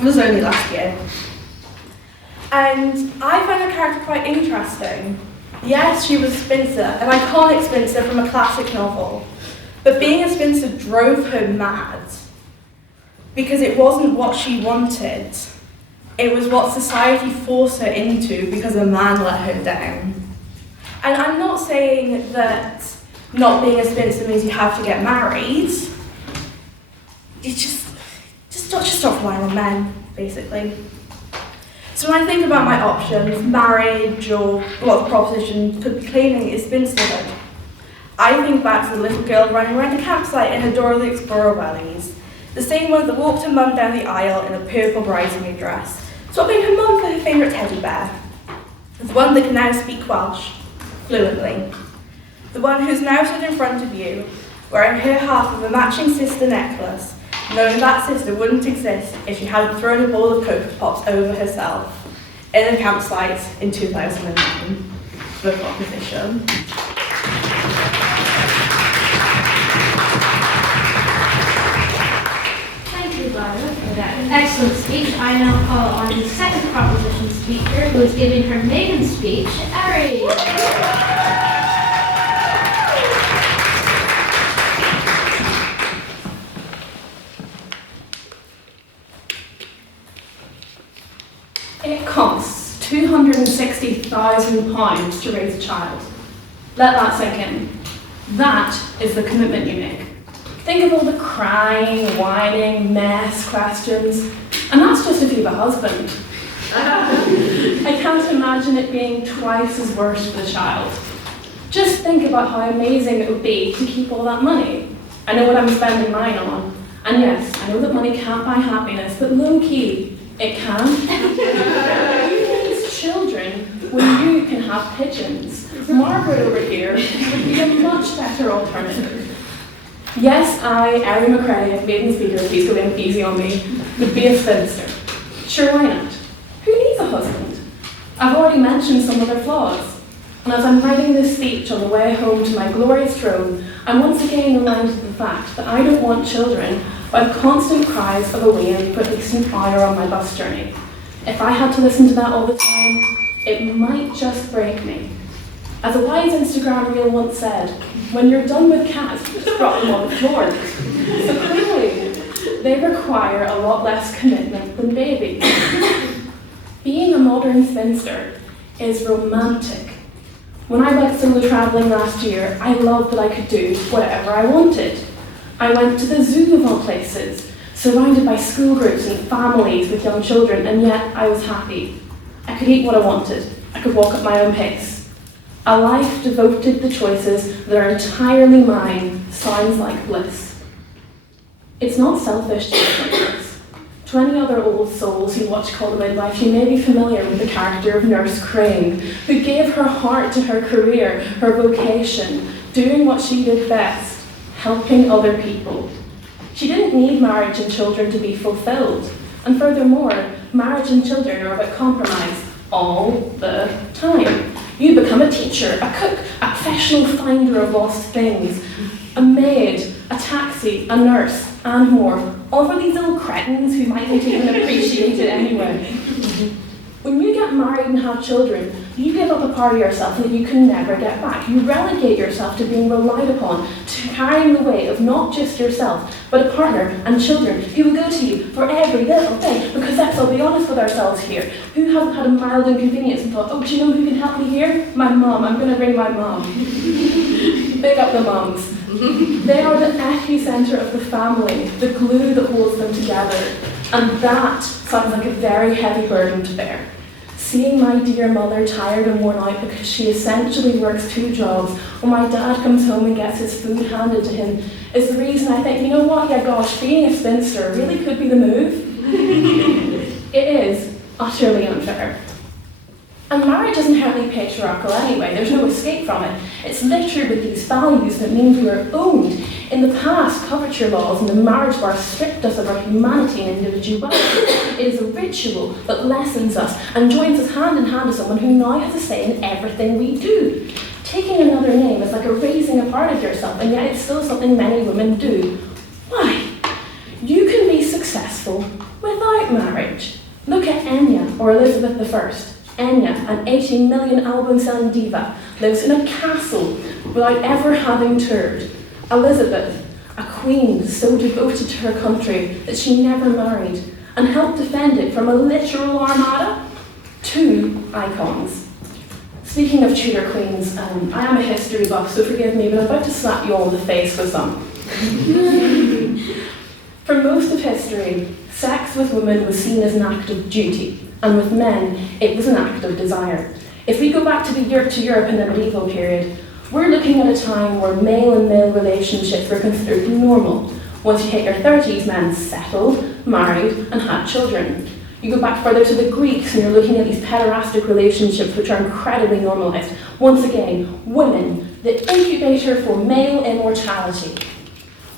was only last year. And I found her character quite interesting. Yes, she was a spinster, an iconic spinster from a classic novel, but being a spinster drove her mad, because it wasn't what she wanted. It was what society forced her into because a man let her down. And I'm not saying that not being a spinster means you have to get married. You just stop relying on men, basically. So when I think about my options, marriage or what the proposition could be claiming is spinsterhood, I think back to the little girl running around the campsite in her Dora the Explorer wellies, the same one that walked her mum down the aisle in a purple bridesmaid dress, swapping her mum for her favourite teddy bear, the one that can now speak Welsh fluently, the one who's now stood in front of you, wearing her half of a matching sister necklace, knowing that sister wouldn't exist if she hadn't thrown a bowl of Cocoa Pops over herself in a campsite in 2009. The proposition. Thank you, Lyra, for that excellent speech. I now call on the second proposition speaker, who is giving her maiden speech, Ari. It costs £260,000 to raise a child. Let that sink in. That is the commitment you make. Think of all the crying, whining, mess questions, and that's just if you have a husband. I can't imagine it being twice as worse for the child. Just think about how amazing it would be to keep all that money. I know what I'm spending mine on, and yes, I know that money can't buy happiness, but low-key, it can. You raise children when you can have pigeons. Margaret over here would be a much better alternative. Yes, I, Ari McCrea, maiden speaker, please go in easy on me, would be a spinster. Sure, why not? Who needs a husband? I've already mentioned some of their flaws. And as I'm writing this speech on the way home to my glorious throne, I'm once again reminded of the fact that I don't want children by the constant cries of a wee for at least an hour on my bus journey. If I had to listen to that all the time, it might just break me. As a wise Instagram reel once said, when you're done with cats, just drop them on the floor. So clearly, they require a lot less commitment than babies. Being a modern spinster is romantic. When I went solo travelling last year, I loved that I could do whatever I wanted. I went to the zoo of all places, surrounded by school groups and families with young children, and yet I was happy. I could eat what I wanted. I could walk at my own pace. A life devoted to choices that are entirely mine sounds like bliss. It's not selfish to be like this. To any other old souls who watch Call the Midwife, you may be familiar with the character of Nurse Gráinne, who gave her heart to her career, her vocation, doing what she did best, helping other people. She didn't need marriage and children to be fulfilled. And furthermore, marriage and children are about compromise all the time. You become a teacher, a cook, a professional finder of lost things, a maid, a taxi, a nurse, and more, all for these little cretins who might not even appreciate it anyway. When you get married and have children, you give up a part of yourself that you can never get back. You relegate yourself to being relied upon, to carrying the weight of not just yourself, but a partner and children who will go to you for every little thing. Because let's all be honest with ourselves here. Who hasn't had a mild inconvenience and thought, oh, do you know who can help me here? My mum, I'm going to ring my mum. Big up the mums. They are the epicenter of the family, the glue that holds them together. And that sounds like a very heavy burden to bear. Seeing my dear mother tired and worn out because she essentially works 2 jobs, when my dad comes home and gets his food handed to him, is the reason I think, you know what, yeah gosh, being a spinster really could be the move. It is utterly unfair. And marriage is inherently patriarchal anyway, there's no escape from it. It's littered with these values that means we are owned. In the past, coverture laws and the marriage bar stripped us of our humanity and individuality. It is a ritual that lessens us and joins us hand in hand to someone who now has a say in everything we do. Taking another name is like erasing a part of yourself, and yet it's still something many women do. Why? You can be successful without marriage. Look at Enya or Elizabeth I. Enya, an 80 million album-selling diva, lives in a castle without ever having toured. Elizabeth, a queen so devoted to her country that she never married and helped defend it from a literal armada. 2 icons. Speaking of Tudor queens, I am a history buff, so forgive me, but I'm about to slap you all in the face with some. For most of history, sex with women was seen as an act of duty, and with men, it was an act of desire. If we go back to Europe in the medieval period, we're looking at a time where male and male relationships were considered normal. Once you hit your 30s, men settled, married, and had children. You go back further to the Greeks, and you're looking at these pederastic relationships which are incredibly normalized. Once again, women, the incubator for male immortality.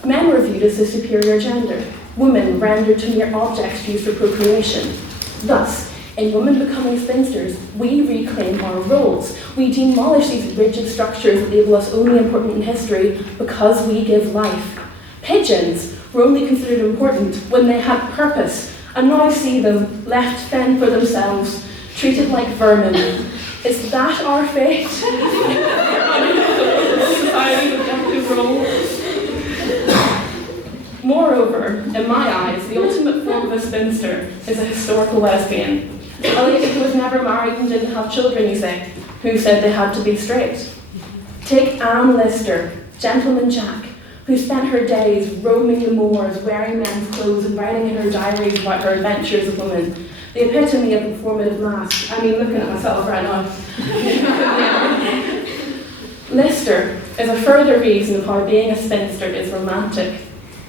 Men were viewed as the superior gender. Women rendered to mere objects used for procreation. Thus, in women becoming spinsters, we reclaim our roles. We demolish these rigid structures that label us only important in history because we give life. Pigeons were only considered important when they had purpose, and now see them left to fend for themselves, treated like vermin. Is that our fate? Society's objective role. Moreover, in my eyes, the ultimate form of a spinster is a historical lesbian. A lady who was never married and didn't have children, you say, who said they had to be straight. Take Anne Lister, Gentleman Jack, who spent her days roaming the moors, wearing men's clothes and writing in her diaries about her adventures of women. The epitome of the performative mask. I mean, looking at myself right now. Lister is a further reason of how being a spinster is romantic.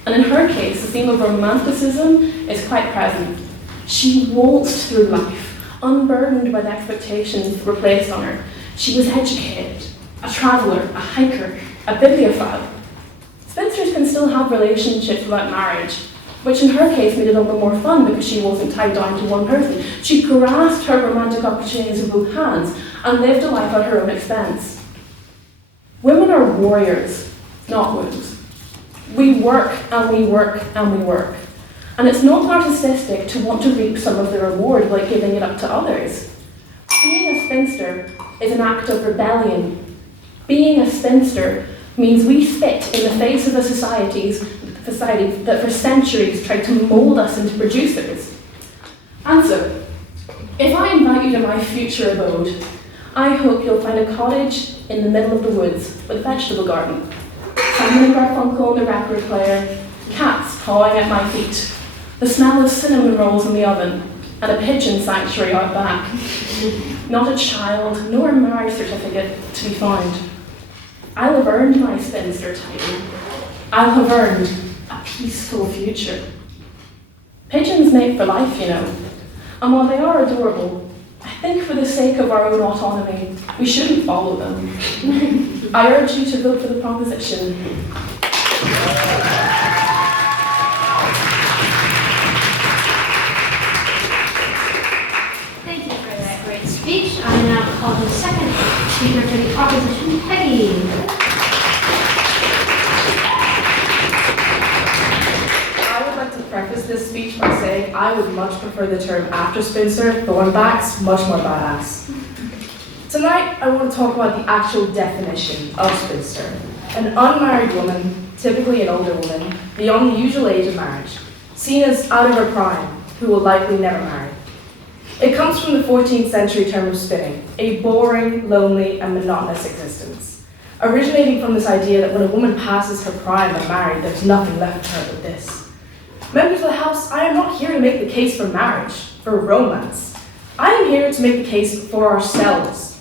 And in her case, the theme of romanticism is quite present. She waltzed through life, unburdened by the expectations that were placed on her. She was educated, a traveller, a hiker, a bibliophile. Spinsters can still have relationships without marriage, which in her case made it a little more fun because she wasn't tied down to one person. She grasped her romantic opportunities with both hands and lived a life at her own expense. Women are warriors, not wombs. We work and we work and we work. And it's not narcissistic to want to reap some of the reward by giving it up to others. Being a spinster is an act of rebellion. Being a spinster means we spit in the face of a society that for centuries tried to mould us into producers. And so, if I invite you to my future abode, I hope you'll find a cottage in the middle of the woods with a vegetable garden, Simon and Garfunkel on the record player, cats pawing at my feet, the smell of cinnamon rolls in the oven, and a pigeon sanctuary out back. Not a child, nor a marriage certificate to be found. I'll have earned my spinster title. I'll have earned a peaceful future. Pigeons mate for life, you know. And while they are adorable, I think for the sake of our own autonomy, we shouldn't follow them. I urge you to vote for the proposition. Thank you for that great speech. I now call the second speaker to the proposition, Peggy. Preface this speech by saying I would much prefer the term after spinster, but when back's much more badass. Tonight, I want to talk about the actual definition of spinster. An unmarried woman, typically an older woman, beyond the usual age of marriage, seen as out of her prime, who will likely never marry. It comes from the 14th century term of spinning, a boring, lonely, and monotonous existence, originating from this idea that when a woman passes her prime and married, there's nothing left for her but this. Members of the House, I am not here to make the case for marriage, for romance. I am here to make the case for ourselves.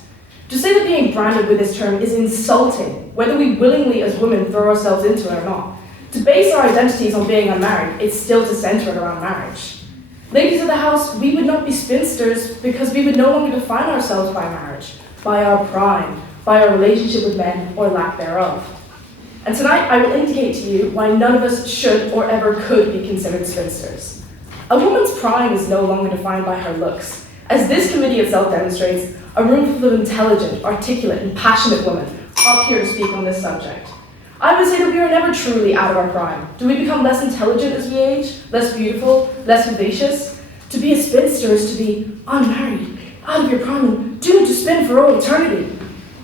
To say that being branded with this term is insulting, whether we willingly as women throw ourselves into it or not. To base our identities on being unmarried is still to center it around marriage. Ladies of the House, we would not be spinsters because we would no longer define ourselves by marriage, by our prime, by our relationship with men or lack thereof. And tonight, I will indicate to you why none of us should or ever could be considered spinsters. A woman's prime is no longer defined by her looks. As this committee itself demonstrates, a room full of intelligent, articulate, and passionate women up here to speak on this subject. I would say that we are never truly out of our prime. Do we become less intelligent as we age, less beautiful, less vivacious? To be a spinster is to be unmarried, out of your prime, and doomed to spin for all eternity.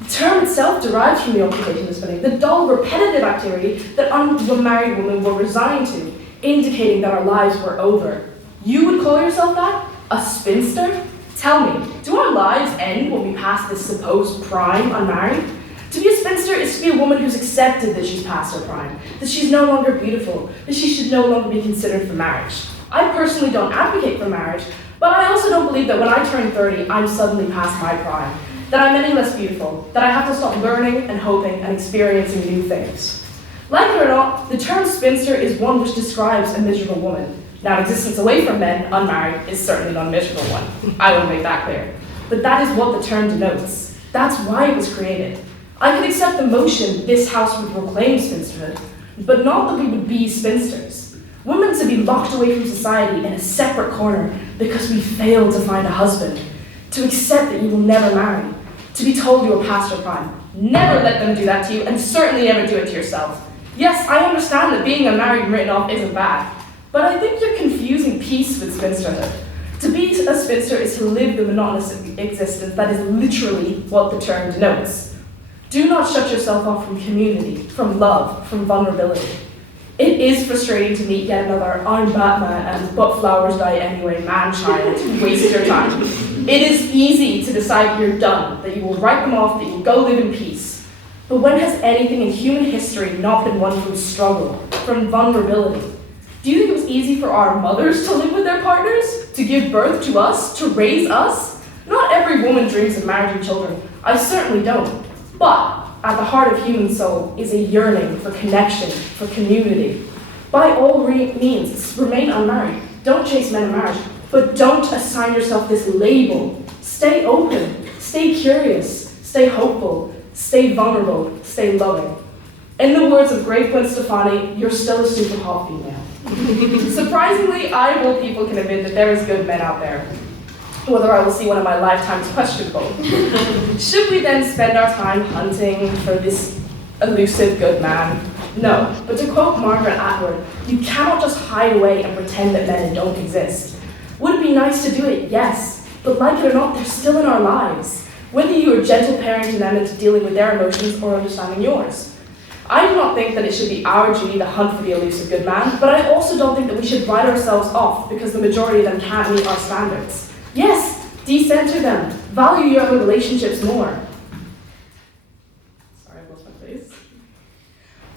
The term itself derives from the occupation of spinning, the dull, repetitive activity that unmarried women were resigned to, indicating that our lives were over. You would call yourself that? A spinster? Tell me, do our lives end when we pass this supposed prime unmarried? To be a spinster is to be a woman who's accepted that she's past her prime, that she's no longer beautiful, that she should no longer be considered for marriage. I personally don't advocate for marriage, but I also don't believe that when I turn 30, I'm suddenly past my prime, that I'm any less beautiful, that I have to stop learning and hoping and experiencing new things. Like it or not, the term spinster is one which describes a miserable woman. Now, an existence away from men, unmarried, is certainly not a miserable one. I will make that clear. But that is what the term denotes. That's why it was created. I could accept the motion this House would proclaim spinsterhood, but not that we would be spinsters. Women to be locked away from society in a separate corner because we failed to find a husband. To accept that you will never marry. To be told you are past your prime. Never let them do that to you, and certainly never do it to yourself. Yes, I understand that being unmarried and written off isn't bad, but I think you're confusing peace with spinsterhood. To be a spinster is to live the monotonous existence that is literally what the term denotes. Do not shut yourself off from community, from love, from vulnerability. It is frustrating to meet yet another I'm Batman and but flowers die anyway man-child who wastes your time. It is easy to decide you're done, that you will write them off, that you will go live in peace. But when has anything in human history not been won from struggle, from vulnerability? Do you think it was easy for our mothers to live with their partners, to give birth to us, to raise us? Not every woman dreams of marriage and children. I certainly don't. But at the heart of human soul is a yearning for connection, for community. By all means, remain unmarried. Don't chase men in marriage, but don't assign yourself this label. Stay open, stay curious, stay hopeful, stay vulnerable, stay loving. In the words of great Gwen Stefani, you're still a super hot female. Surprisingly, I of all people can admit that there is good men out there. Whether I will see one in my lifetime is questionable. Should we then spend our time hunting for this elusive good man? No, but to quote Margaret Atwood, you cannot just hide away and pretend that men don't exist. Would it be nice to do it? Yes. But like it or not, they're still in our lives. Whether you are gentle parenting them into dealing with their emotions or understanding yours. I do not think that it should be our duty to hunt for the elusive good man, but I also don't think that we should write ourselves off because the majority of them can't meet our standards. Yes, decenter them. Value your other relationships more. Sorry, I lost my place.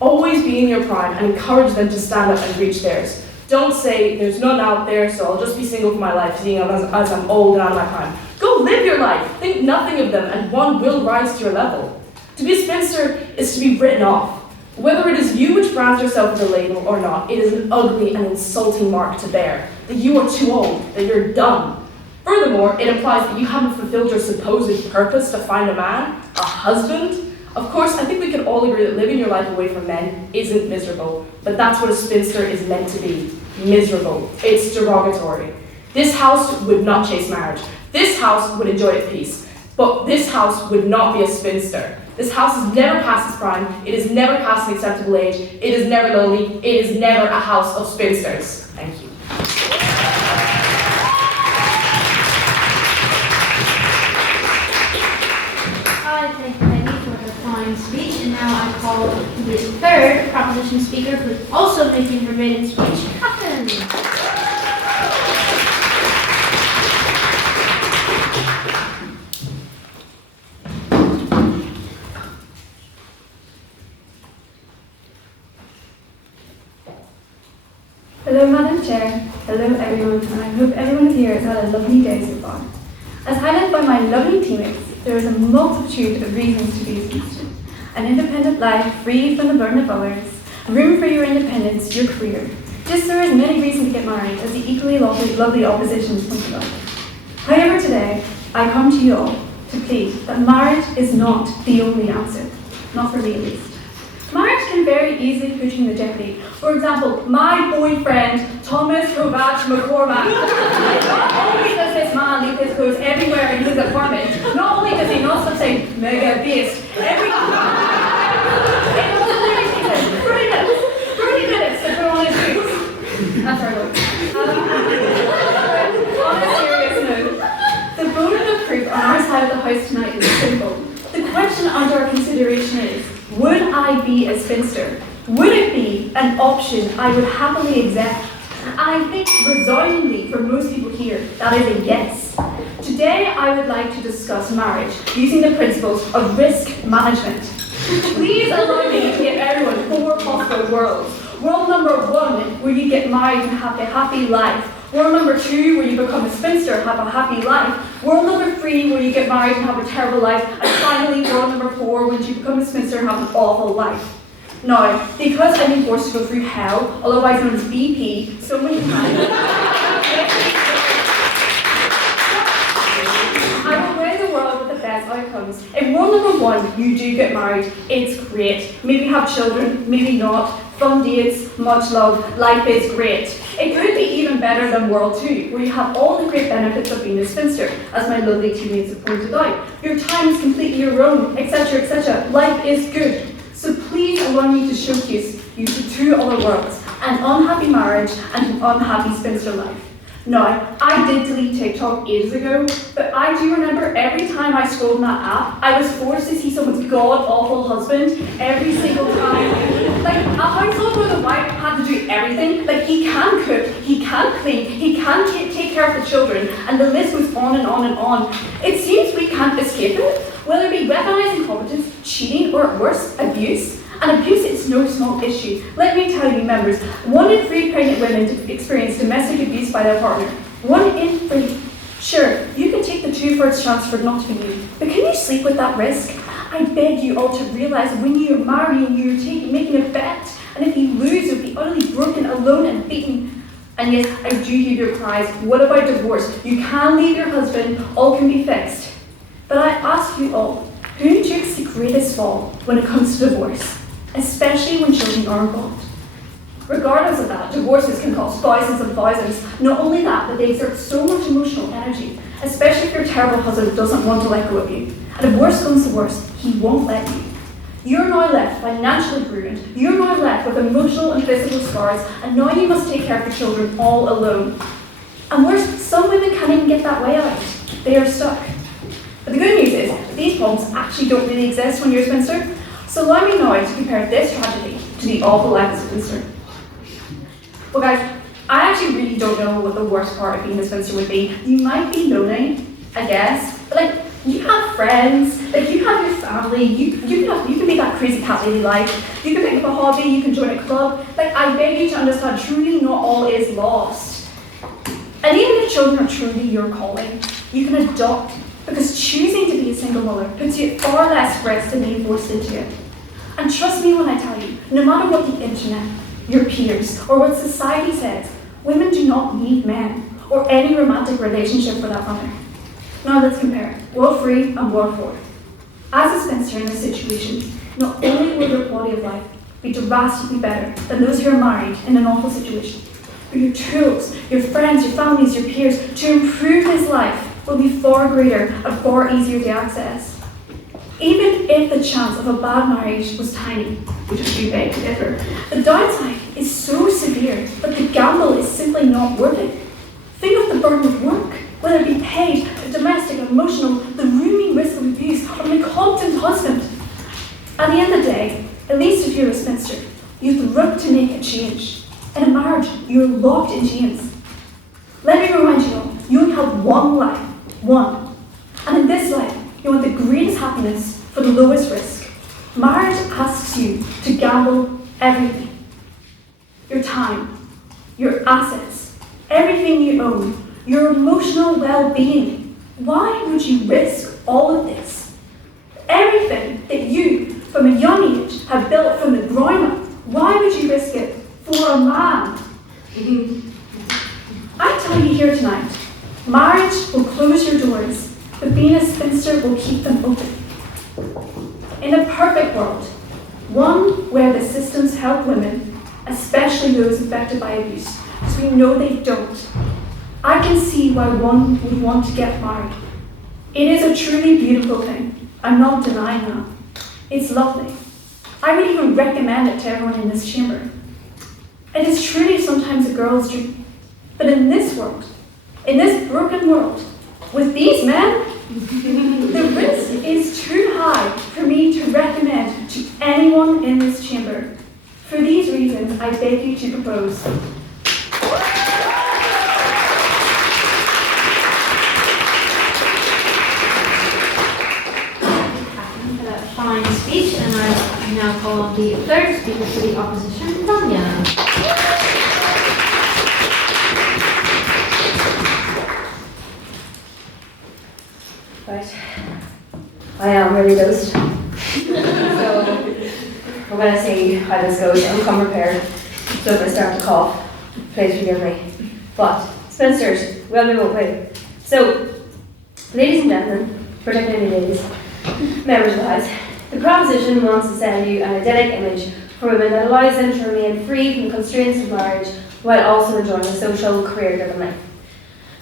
Always be in your prime and encourage them to stand up and reach theirs. Don't say, there's none out there, so I'll just be single for my life, seeing as I'm old and out of my prime. Go live your life. Think nothing of them, and one will rise to your level. To be a spinster is to be written off. Whether it is you which brands yourself with a label or not, it is an ugly and insulting mark to bear, that you are too old, that you're done. Furthermore, it implies that you haven't fulfilled your supposed purpose to find a man, a husband. Of course, I think we can all agree that living your life away from men isn't miserable, but that's what a spinster is meant to be, miserable. It's derogatory. This house would not chase marriage. This house would enjoy its peace, but this house would not be a spinster. This house has never passed its prime, it has never passed an acceptable age, it is never lonely, it is never a house of spinsters. Thank you. I thank Peggy for her fine speech, and now I call the third proposition speaker, who is also making her maiden speech, Cathán. Hello, Madam Chair. Hello, everyone, and I hope everyone here has had a lovely day so far. As highlighted by my lovely teammates, there is a multitude of reasons to be a spinster. An independent life, free from the burden of others, room for your independence, your career. Just there is many reasons to get married, as the equally lovely oppositions pointed out. However, today, I come to you all to plead that marriage is not the only answer. Not for me, at least. Marriage can very easily put you in jeopardy. For example, my boyfriend, Thomas Kovach McCormack. Not only does this man leave his clothes everywhere in his apartment, not only does he not stop saying mega beast every it literally takes him 30 minutes to put on his boots. That's our look. On a serious note, the burden of proof on our side of the house tonight is simple. The question under our consideration is, would I be a spinster? Would it be an option I would happily accept? And I think resoundingly for most people here, that is a yes. Today I would like to discuss marriage using the principles of risk management. Please allow me to give everyone 4 possible worlds. World number 1, where you get married and have a happy life. World number 2, where you become a spinster and have a happy life. World number 3, where you get married and have a terrible life. And finally, world number 4, when you become a spinster and have an awful life. Now, because I've been forced to go through hell, otherwise known as BP, so many times, I will weigh the world with the best outcomes. If world number 1, you do get married, it's great. Maybe have children, maybe not. Fun dates, much love, life is great. It could be even better than World 2, where you have all the great benefits of being a spinster, as my lovely teammates have pointed out. Your time is completely your own, etc., etc. Life is good. So please allow me to showcase you to 2 other worlds, an unhappy marriage and an unhappy spinster life. Now, I did delete TikTok ages ago, but I do remember every time I scrolled in that app, I was forced to see someone's god-awful husband every single time. Like, a household where the wife had to do everything. Like, he can cook, he can clean, he can take care of the children, and the list goes on and on and on. It seems we can't escape it, whether it be weaponized incompetence, cheating, or worse, abuse. And abuse is no small issue. Let me tell you, members, 1 in 3 pregnant women experience domestic abuse by their partner. 1 in 3. Sure, you can take the 2/3 chance for it not to be you, but can you sleep with that risk? I beg you all to realize when you're marrying, you're making a bet, and if you lose, you'll be utterly broken, alone, and beaten. And yes, I do hear your cries. What about divorce? You can leave your husband, all can be fixed. But I ask you all, who takes the greatest fall when it comes to divorce? Especially when children are involved. Regardless of that, divorces can cost thousands and thousands. Not only that, but they exert so much emotional energy, especially if your terrible husband doesn't want to let go of you. And if worse comes to worse, he won't let you. You're now left financially ruined, you're now left with emotional and physical scars, and now you must take care of the children all alone. And worse, some women can't even get that way out. They are stuck. But the good news is that these problems actually don't really exist when you're a spinster. So allow me now to compare this tragedy to the awful life of a spinster. Well guys, I actually really don't know what the worst part of being a spinster would be. You might be lonely, I guess, but like, you have friends, like you have your family, you can be that crazy cat lady life, you can pick up a hobby, you can join a club. Like, I beg you to understand, truly not all is lost. And even if children are truly your calling, you can adopt, because choosing to be a single mother puts you at far less risk than being forced into it. And trust me when I tell you, no matter what the internet, your peers, or what society says, women do not need men, or any romantic relationship for that matter. Now let's compare World 3 and World 4. As a spinster in this situation, not only will your quality of life be drastically better than those who are married in an awful situation, but your tools, your friends, your families, your peers to improve his life will be far greater and far easier to access. Even if the chance of a bad marriage was tiny, which is too big to differ, the downside is so severe that the gamble is simply not worth it. Think of the burden of work, whether it be paid, domestic, emotional, the looming risk of abuse, or an incompetent husband. At the end of the day, at least if you're a spinster, you have the rope to make a change. In a marriage, you're locked in chains. Let me remind you all, you only have one life, one. And in this life, you want the greatest happiness for the lowest risk. Marriage asks you to gamble everything. Your time, your assets, everything you own, your emotional well-being. Why would you risk all of this? Everything that you, from a young age, have built from the ground up, why would you risk it for a man? I tell you here tonight, marriage will close your doors, but being a spinster will keep them open. In a perfect world, one where the systems help women, especially those affected by abuse, so we know they don't, I can see why one would want to get married. It is a truly beautiful thing. I'm not denying that. It's lovely. I would even recommend it to everyone in this chamber. It is truly sometimes a girl's dream. But in this world, in this broken world, with these men, the risk is too high for me to recommend to anyone in this chamber. For these reasons, I beg you to propose. Fine speech, and I now call on the third speaker for the opposition, Tanya. Right. I am really dosed. So we're going to see how this goes. I'm come prepared. So if I start to cough, please forgive me. But spinsters, well, we won't wait. So, ladies and gentlemen, particularly ladies, members of the House, the proposition wants to send you an idyllic image for women that allows them to remain free from the constraints of marriage while also enjoying a social, career-driven life.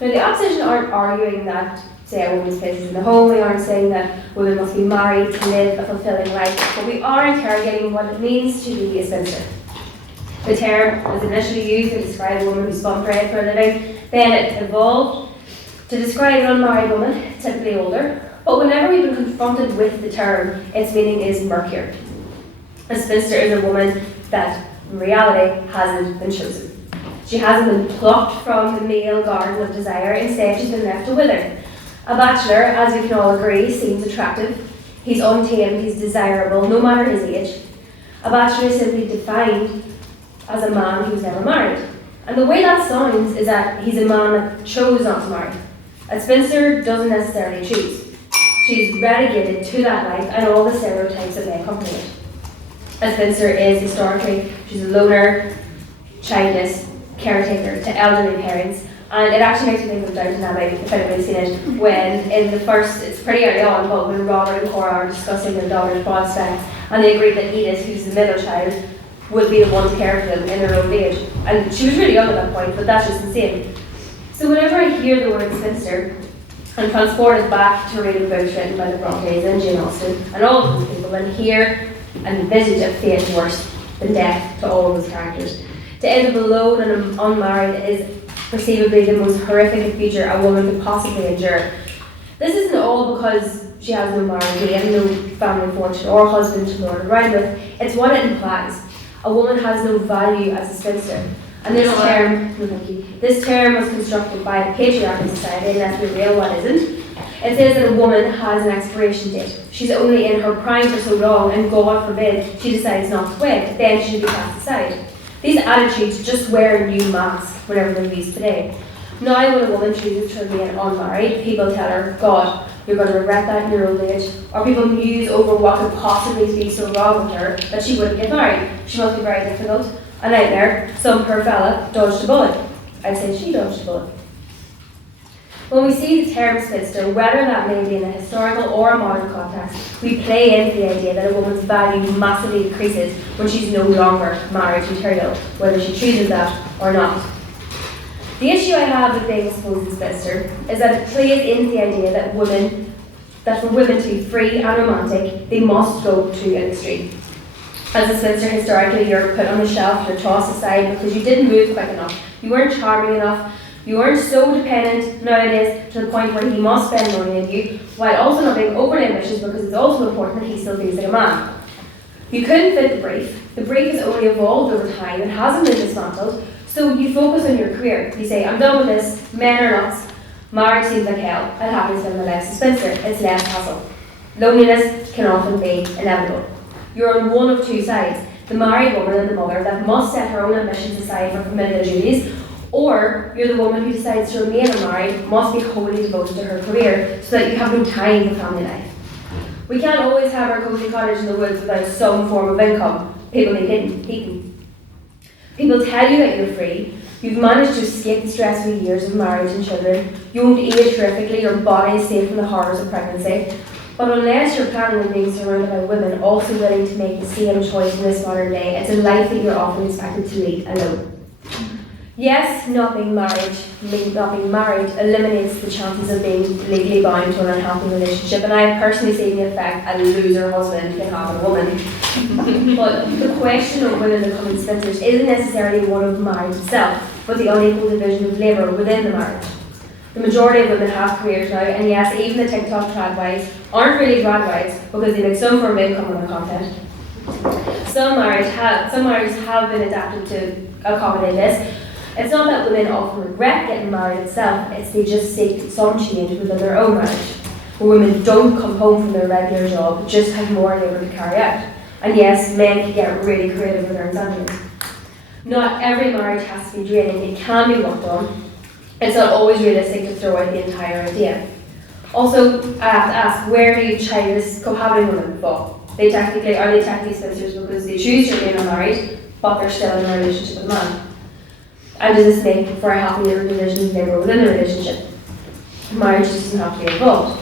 Now, the opposition aren't arguing that, say, a woman's place is in the home. We aren't saying that women must be married to live a fulfilling life, but we are interrogating what it means to be a spinster. The term was initially used to describe a woman who spun thread for a living, then it evolved to describe an unmarried woman, typically older. But whenever we've been confronted with the term, its meaning is murkier. A spinster is a woman that, in reality, hasn't been chosen. She hasn't been plucked from the male garden of desire, instead she's been left to wither. A bachelor, as we can all agree, seems attractive. He's untamed, he's desirable, no matter his age. A bachelor is simply defined as a man who's never married. And the way that sounds is that he's a man that chose not to marry. A spinster doesn't necessarily choose. She's relegated to that life and all the stereotypes that may accompany it. A spinster is historically, she's a loner, childless, caretaker to elderly parents, and it actually makes me think of Downton Abbey, if anybody's seen it, when in the first, it's pretty early on, but when Robert and Cora are discussing their daughter's prospects, and they agree that Edith, who's the middle child, would be the one to care for them in their old age. And she was really young at that point, but that's just insane. So whenever I hear the word spinster, I'm transported back to reading books written by the Brontes and Jane Austen and all of those people, and hear and visage of fate worse than death to all of those characters. To end up alone and unmarried is perceivably the most horrific future a woman could possibly endure. This isn't all because she has no marriage and no family fortune or husband to lord around with. It's what it implies. A woman has no value as a spinster. And this term was constructed by the patriarchal society, and let's be real, what isn't? It says that a woman has an expiration date. She's only in her prime for so long, and God forbid she decides not to wed, then she should be cast aside. These attitudes just wear a new mask whenever they're used today. Now when a woman chooses to remain unmarried, people tell her, God, you're going to regret that in your old age. Or people muse over what could possibly be so wrong with her that she wouldn't get married. She must be very difficult. A nightmare. Some poor fella dodged a bullet. I'd say she dodged a bullet. When we see the term spinster, whether that may be in a historical or a modern context, we play into the idea that a woman's value massively decreases when she's no longer marriage material, whether she chooses that or not. The issue I have with being a supposed spinster is that it plays into the idea that for women to be free and romantic, they must go to an extreme. As a spinster, historically, you're put on the shelf, you're tossed aside because you didn't move quick enough, you weren't charming enough, you weren't so dependent nowadays to the point where he must spend money on you, while also not being overly ambitious because it's also important that he still feels like a man. You couldn't fit the brief. The brief has only evolved over time, it hasn't been dismantled, so you focus on your career. You say, I'm done with this, men are nuts, marriage seems like hell, I'll happily spend my life as a spinster, it's less hassle. Loneliness can often be inevitable. You're on one of two sides, the married woman and the mother that must set her own ambitions aside for familial duties, or you're the woman who decides to remain unmarried, must be wholly devoted to her career so that you have no time for family life. We can't always have our cozy cottage in the woods without some form of income. People need heating. People tell you that you're free, you've managed to escape the stressful years of marriage and children, you won't age terrifically, your body is safe from the horrors of pregnancy. But unless you're planning on being surrounded by women also willing to make the same choice in this modern day, it's a life that you're often expected to lead alone. Yes, not being married eliminates the chances of being legally bound to an unhealthy relationship, and I have personally seen the effect a loser husband can have on a woman. But the question of women becoming spinsters isn't necessarily one of marriage itself, but the unequal division of labour within the marriage. The majority of women have careers now, and yes, even the TikTok tradwives aren't really tradwives because they make some form of income on their content. Some marriages have been adapted to accommodate this. It's not that women often regret getting married itself, it's they just seek some change within their own marriage. Where women don't come home from their regular job, just have more labour to carry out. And yes, men can get really creative with their incentives. Not every marriage has to be draining, it can be worked on. It's not always realistic to throw out the entire idea. Also, I have to ask, where do you Chinese cohabiting women fall? Are they technically spinsters because they choose to remain unmarried, but they're still in a relationship with a man? And does this make for a healthier division of labour within the relationship? Marriage just doesn't have to be involved.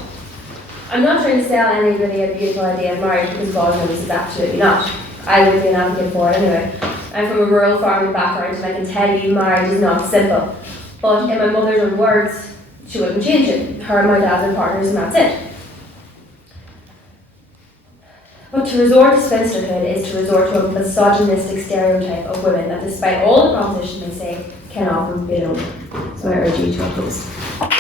I'm not trying to sell anybody a beautiful idea of marriage because God knows it's absolutely not. I wouldn't be an advocate for it anyway. I'm from a rural farming background and I can tell you marriage is not simple. But in my mother's own words, she wouldn't change it. Her and my dad are partners and that's it. But to resort to spinsterhood is to resort to a misogynistic stereotype of women that, despite all the propositions they say, can often be lonely. So I urge you to oppose. Thank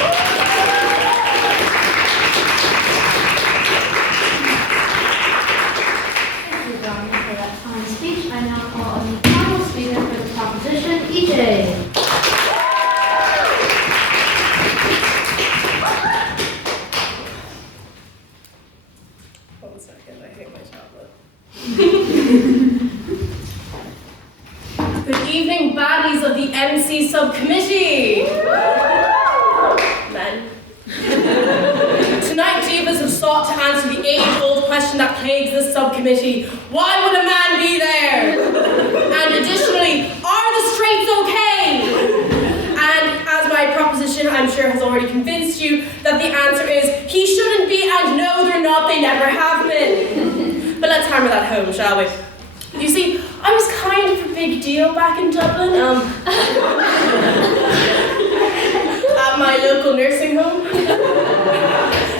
you, Gráinne, for that fine speech. I now call on the final speaker for the proposition, EJ. Good evening, baddies of the MC Subcommittee. Men. Tonight, Jeevas have sought to answer the age-old question that plagues this subcommittee: why would a man be there? And additionally, are the straights okay? And as my proposition, I'm sure, has already convinced you that the answer is he shouldn't be, and no, they're not. They never have been. But let's hammer that home, shall we? You see, I was kind of a big deal back in Dublin, at my local nursing home.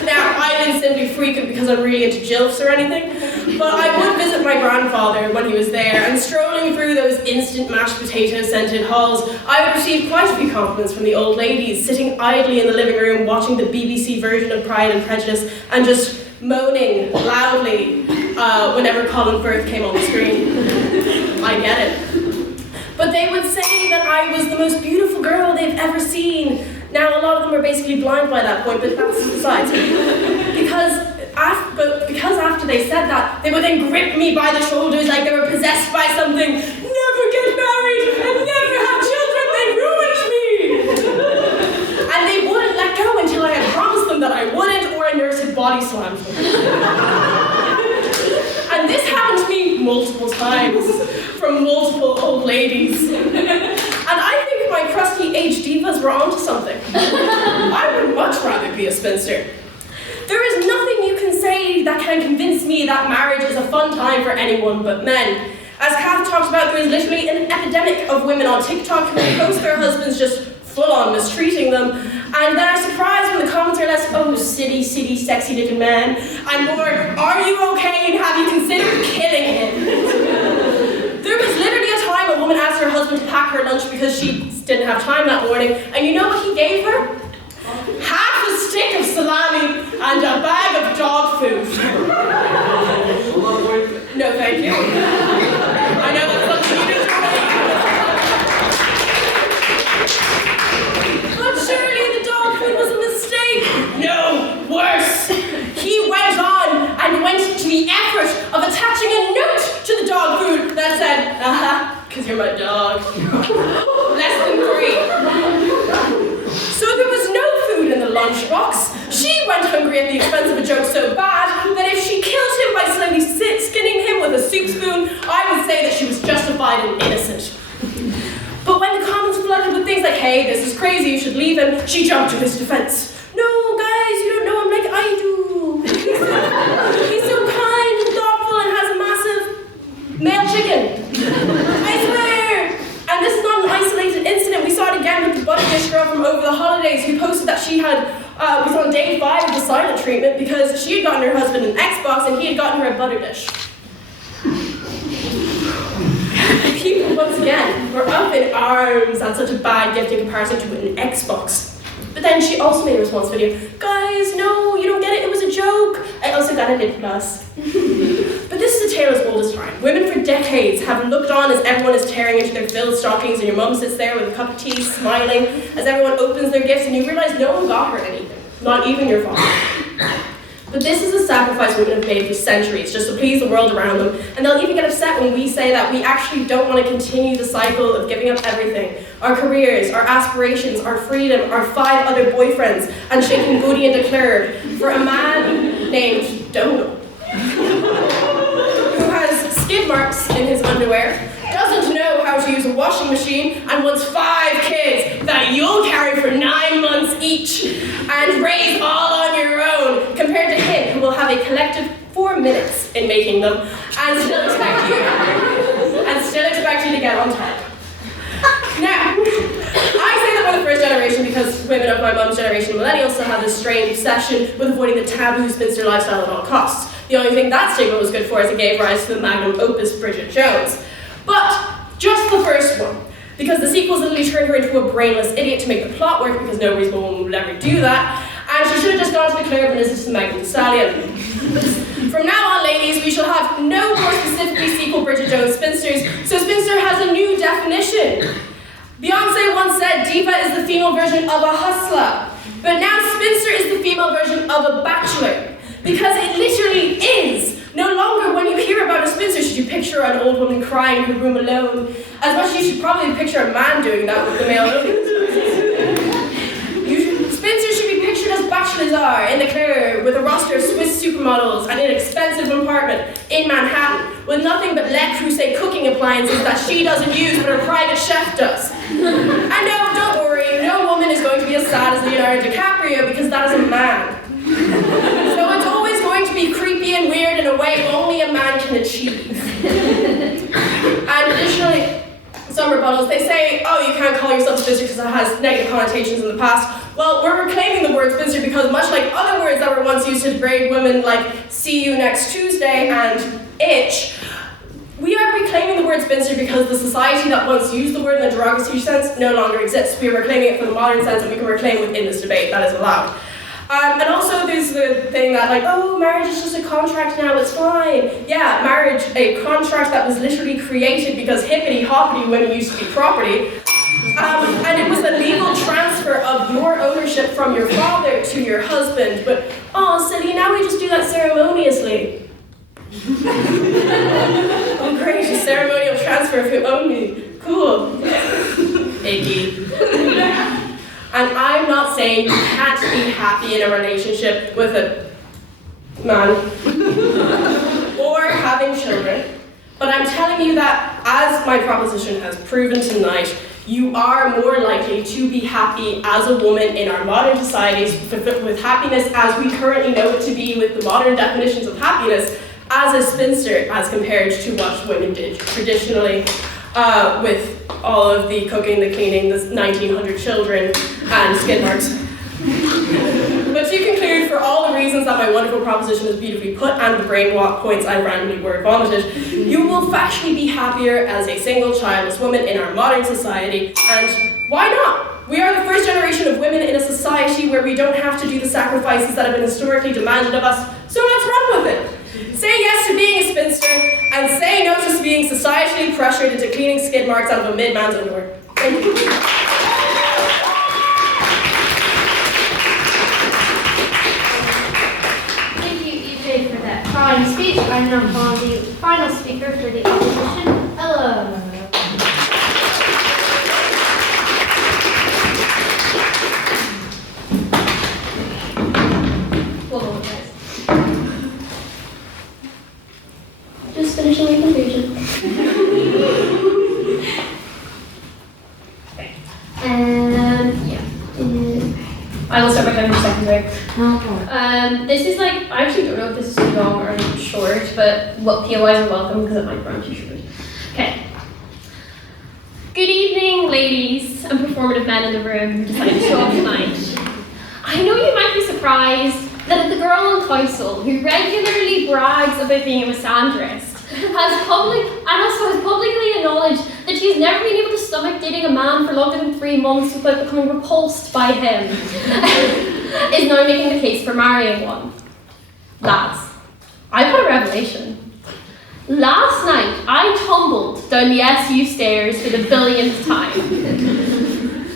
Now, I didn't simply freak it because I'm really into GILFs or anything, but I would visit my grandfather when he was there, and strolling through those instant mashed potato scented halls, I would receive quite a few compliments from the old ladies, sitting idly in the living room watching the BBC version of Pride and Prejudice and just moaning loudly whenever Colin Firth came on the screen. I get it. But they would say that I was the most beautiful girl they've ever seen. Now, a lot of them were basically blind by that point, but that's besides. Because after they said that, they would then grip me by the shoulders like they were possessed by something. Never get married and never have children, they ruined me! And they wouldn't let go until I had promised them that I wouldn't, or a nurse had body slammed them. And this happened to me multiple times from multiple old ladies. And I think my crusty age divas were onto something. I would much rather be a spinster. There is nothing you can say that can convince me that marriage is a fun time for anyone but men. As Cath talked about, there is literally an epidemic of women on TikTok who post their husbands just full-on mistreating them, and then are surprised when the comments are less, oh, silly, sexy little man, and more, are you okay and have you considered killing him? There was literally a time a woman asked her husband to pack her lunch because she didn't have time that morning, and you know what he gave her? Half a stick of salami and a bag of dog food. No, thank you. I know that's something you didn't But surely the dog food was a mistake. No, worse. He went on and went to the effort of attaching a note to the dog food that said, because you're my dog. Less than 3. So there was no food in the lunchbox. She went hungry at the expense of a joke so bad that if she killed him by slowly skinning him with a soup spoon, I would say that she was justified and innocent. But when the comments flooded with things like, hey, this is crazy, you should leave him, she jumped to his defense. No, guys, you don't know him like I do. He's so kind and thoughtful and has a massive male chicken. I swear. And this is not an isolated incident. We saw it again with the butter dish girl from over the holidays who posted that she had was on day 5 of the silent treatment because she had gotten her husband an Xbox and he had gotten her a butter dish. People, once again, were up in arms at such a bad gift in comparison to an Xbox. But then she also made a response video. Guys, no, you don't get it, it was a joke. I also got a lip gloss. But this is a tale as old as time. Women for decades have looked on as everyone is tearing into their filled stockings and your mum sits there with a cup of tea, smiling, as everyone opens their gifts and you realize no one got her anything, not even your father. But this is a sacrifice women have made for centuries, just to please the world around them, and they'll even get upset when we say that we actually don't want to continue the cycle of giving up everything. Our careers, our aspirations, our freedom, our 5 other boyfriends, and shaking booty and declared for a man named Donnelly, who has skid marks in his underwear, doesn't know how to use a washing machine, and wants 5 kids that you'll carry for 9 months each, and raise all on your own, compared to him, who will have a collective 4 minutes in making them, and still expect you to get on top. Now, I say that we're the first generation because women of my mum's generation, millennials, still have this strange obsession with avoiding the taboo spinster lifestyle at all costs. The only thing that stigma was good for is it gave rise to the magnum opus Bridget Jones. But just the first one, because the sequels literally turned her into a brainless idiot to make the plot work because no reasonable woman would ever do that, and she should have just gone to the Claire than listened to the Megan Thee Stallion. From now on, ladies, we shall have no more specifically sequel Bridget Jones spinsters, so spinster has a new definition. Beyonce once said diva is the female version of a hustler, but now spinster is the female version of a bachelor, because it literally is. No longer when you hear about a spinster should you picture an old woman crying in her room alone, as much as you should probably picture a man doing that with the male audience. Spinsters should be pictured as bachelors are in the Claire, with a roster of Swiss supermodels and an expensive apartment in Manhattan, with nothing but Le Creuset cooking appliances that she doesn't use but her private chef does. And no, don't worry, no woman is going to be as sad as Leonardo DiCaprio because that is a man. So it's always going to be creepy and weird in a way only a man can achieve. And additionally, some rebuttals, they say, oh, you can't call yourself a spinster because it has negative connotations in the past. Well, we're reclaiming the word spinster because much like other words that were once used to degrade women like see you next Tuesday and itch, we are reclaiming the word spinster because the society that once used the word in a derogatory sense no longer exists. We are reclaiming it for the modern sense, and we can reclaim within this debate. That is allowed. And also there's the thing that like, oh, marriage is just a contract now, it's fine. Yeah, marriage, a contract that was literally created because hippity-hoppity women used to be property. And it was a legal transfer of your ownership from your father to your husband. But, oh, silly, now we just do that ceremoniously. Oh, great, a ceremonial transfer of who owned me. Cool. Icky. And I'm not saying you can't be happy in a relationship with a man or having children, but I'm telling you that, as my proposition has proven tonight, you are more likely to be happy as a woman in our modern societies with happiness as we currently know it to be with the modern definitions of happiness as a spinster as compared to what women did traditionally with all of the cooking, the cleaning, the 1900 children, and skid marks. But to conclude, for all the reasons that my wonderful proposition is beautifully put and the brain walk points I randomly word vomited, you will factually be happier as a single childless woman in our modern society, and why not? We are the first generation of women in a society where we don't have to do the sacrifices that have been historically demanded of us, so let's run with it. Say yes to being a spinster, and say no to being societally pressured into cleaning skid marks out of a mid-man's underwear. Thank you. For that fine speech. I now call the final speaker for the opposition, Ella. Whoa, guys. Just finishing my conclusion. I will start my time in a second, right? This is like, I actually don't know if this is too long or short, but POIs are welcome because it might run too short. Okay. Good evening, ladies and performative men in the room who decided to show up tonight. I know you might be surprised that the girl in council who regularly brags about being a misandrist has publicly acknowledged that she's never been able to stomach dating a man for longer than 3 months without becoming repulsed by him, is now making the case for marrying one. Lads, I've got a revelation. Last night, I tumbled down the SU stairs for the billionth time.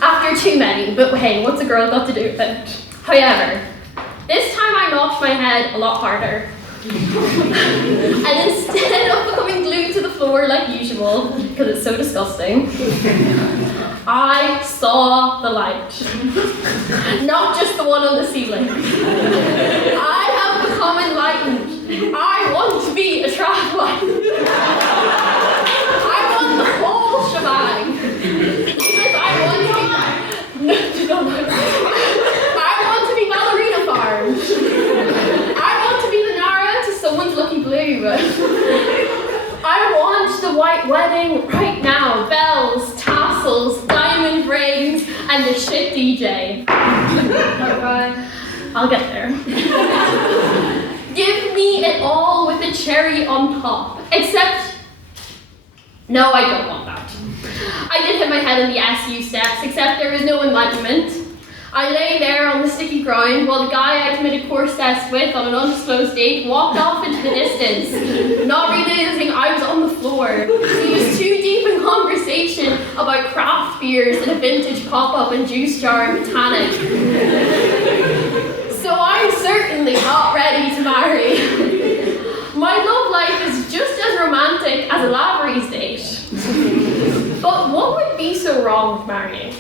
After too many, but hey, what's a girl got to do with it? However, this time I knocked my head a lot harder. And instead of becoming glued to the floor like usual, because it's so disgusting, I saw the light. Not just the one on the ceiling. I have become enlightened. I want to be a trad wife. I want the whole shebang. Because I want to be ballerina farmed. Someone's lucky blue. I want the white wedding right now. Bells, tassels, diamond rings, and the shit DJ. I'll get there. Give me it all with a cherry on top. Except, no, I don't want that. I did hit my head on the SU steps, except there was no enlightenment. I lay there on the sticky ground while the guy I committed course tests with on an undisclosed date walked off into the distance, not realizing I was on the floor. He was too deep in conversation about craft beers and a vintage pop-up and juice jar and Botanic. So I'm certainly not ready to marry. My love life is just as romantic as a Lavery's date. But what would be so wrong with marrying?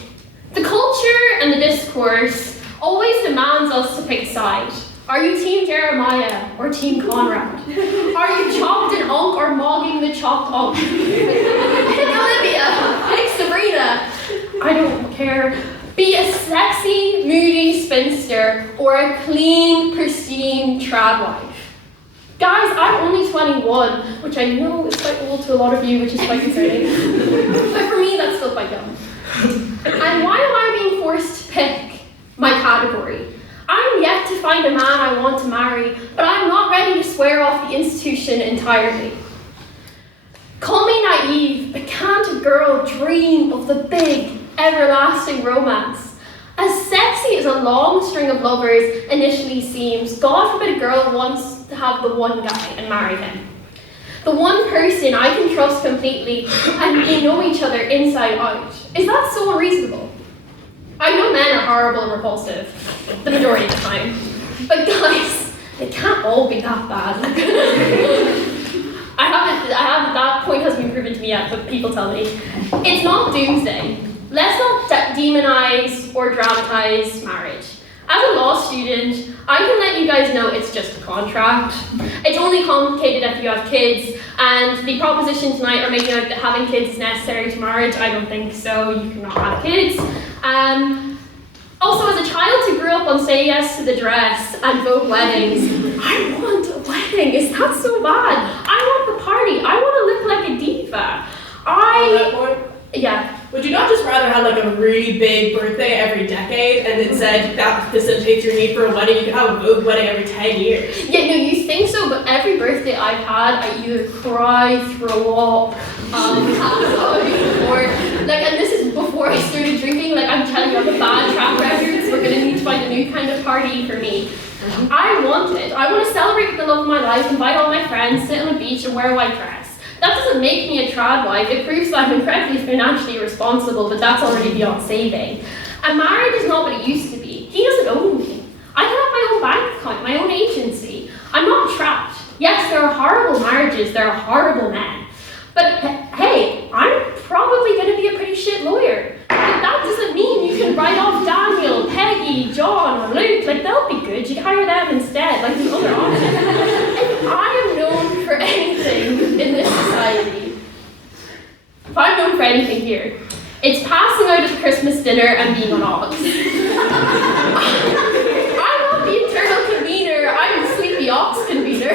The culture and the discourse always demands us to pick a side. Are you Team Jeremiah or Team Conrad? Are you chopped and unk or mogging the chopped unk? Pick Olivia, pick Sabrina. I don't care. Be a sexy, moody spinster or a clean, pristine trad wife. Guys, I'm only 21, which I know is quite old to a lot of you, which is quite concerning. But for me, that's still quite young. And why am I being forced to pick? my category. I'm yet to find a man I want to marry, but I'm not ready to swear off the institution entirely. Call me naive, but can't a girl dream of the big, everlasting romance? As sexy as a long string of lovers initially seems, God forbid a girl wants to have the one guy and marry him. The one person I can trust completely and we know each other inside out. Is that so unreasonable? I know men are horrible and repulsive, the majority of the time. But guys, they can't all be that bad. That point hasn't been proven to me yet, but people tell me. It's not doomsday. Let's not demonize or dramatize marriage. As a law student, I can let you guys know it's just a contract. It's only complicated if you have kids, and the proposition tonight are making out that having kids is necessary to marriage. I don't think so. You cannot have kids. Also, as a child who grew up on Say Yes to the Dress and Vogue weddings, I want a wedding. Is that so bad? I want the party. I want to look like a diva. Yeah. Would you not just rather have like a really big birthday every decade and it said that facilitates your need for a wedding? You could have a Vogue wedding every 10 years. Yeah, no, you think so, but every birthday I've had, I either cry, throw up, or and this is before I started drinking. Like, I'm telling you, I have a bad track record, so we're gonna need to find a new kind of party for me. I want it. I want to celebrate with the love of my life, invite all my friends, sit on the beach, and wear a white dress. That doesn't make me a trad wife. It proves that I'm incredibly financially responsible, but that's already beyond saving. And marriage is not what it used to be. He doesn't own me. I can have my own bank account, my own agency. I'm not trapped. Yes, there are horrible marriages, there are horrible men. But hey, I'm probably going to be a pretty shit lawyer. But that doesn't mean you can write off Daniel, Peggy, John, or Luke. Like, they'll be good. You can hire them instead, like the other options. If I am known for anything in this society, if I'm known for anything here, it's passing out at the Christmas dinner and being on odds. I'm not the internal convener, I'm the sleepy ops convener.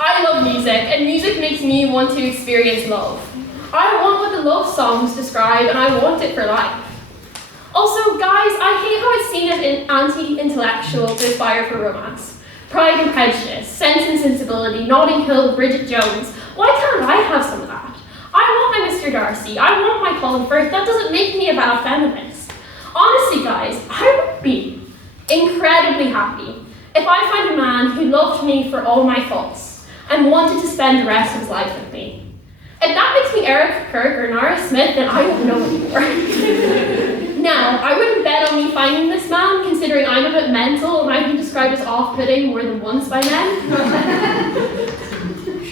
I love music, and music makes me want to experience love. I want what the love songs describe, and I want it for life. Also, guys, I hate how it's seen as anti-intellectual to aspire for romance. Pride and Prejudice, Sense and Sensibility, Notting Hill, Bridget Jones. Why can't I have some of that? I want my Mr. Darcy, I want my Colin Firth. That doesn't make me a bad feminist. Honestly, guys, I would be incredibly happy if I find a man who loved me for all my faults and wanted to spend the rest of his life with me. If that makes me Eric Kirk or Nara Smith, then I don't know anymore. Now, I wouldn't bet on me finding this man, considering I'm a bit mental and I've been described as off-putting more than once by men.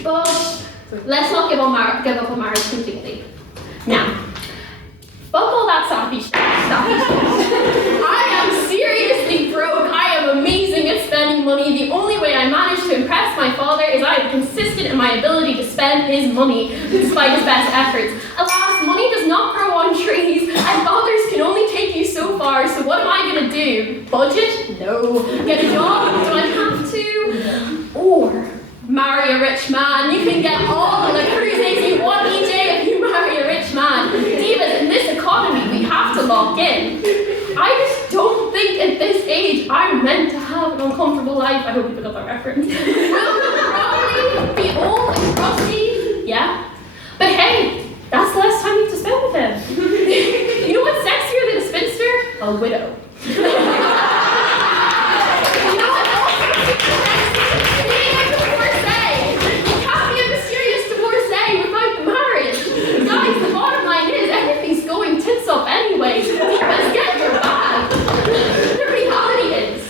But let's not give up on marriage completely. Now, fuck all that sappy shit. I am seriously broke. I am amazing at spending money. The only way I manage to impress my father is I am consistent in my ability to spend his money despite his best efforts. Alas, money does not grow on trees, and fathers can only take you so far, so what am I gonna do? Budget? No. Get a job? Do I have to? Or marry a rich man. You can get all the cruises you want, EJ, if you marry a rich man. Divas, in this economy, we have to lock in. I just don't think at this age I'm meant to have an uncomfortable life. I hope you pick up that reference. We'll probably be old and rusty, yeah. But hey, that's less time you have to spend with him. You know what's sexier than a spinster? A widow. Up anyway, let's get your bag. The reality is,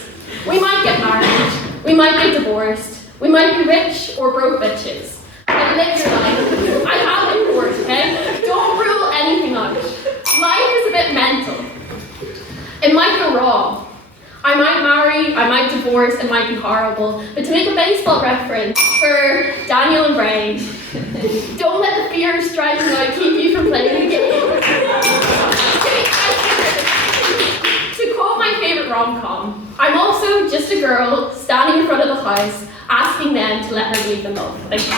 we might get married, we might get divorced, we might be rich or broke bitches. But live your life. I have it worked, okay? Don't rule anything out. Life is a bit mental. It might go wrong. I might marry, I might divorce, it might be horrible. But to make a baseball reference for Daniel and Gráinne, don't let the fear of striking out keep you from playing the game. To quote my favorite rom-com, I'm also just a girl standing in front of the house asking them to let her believe in love. Thank you.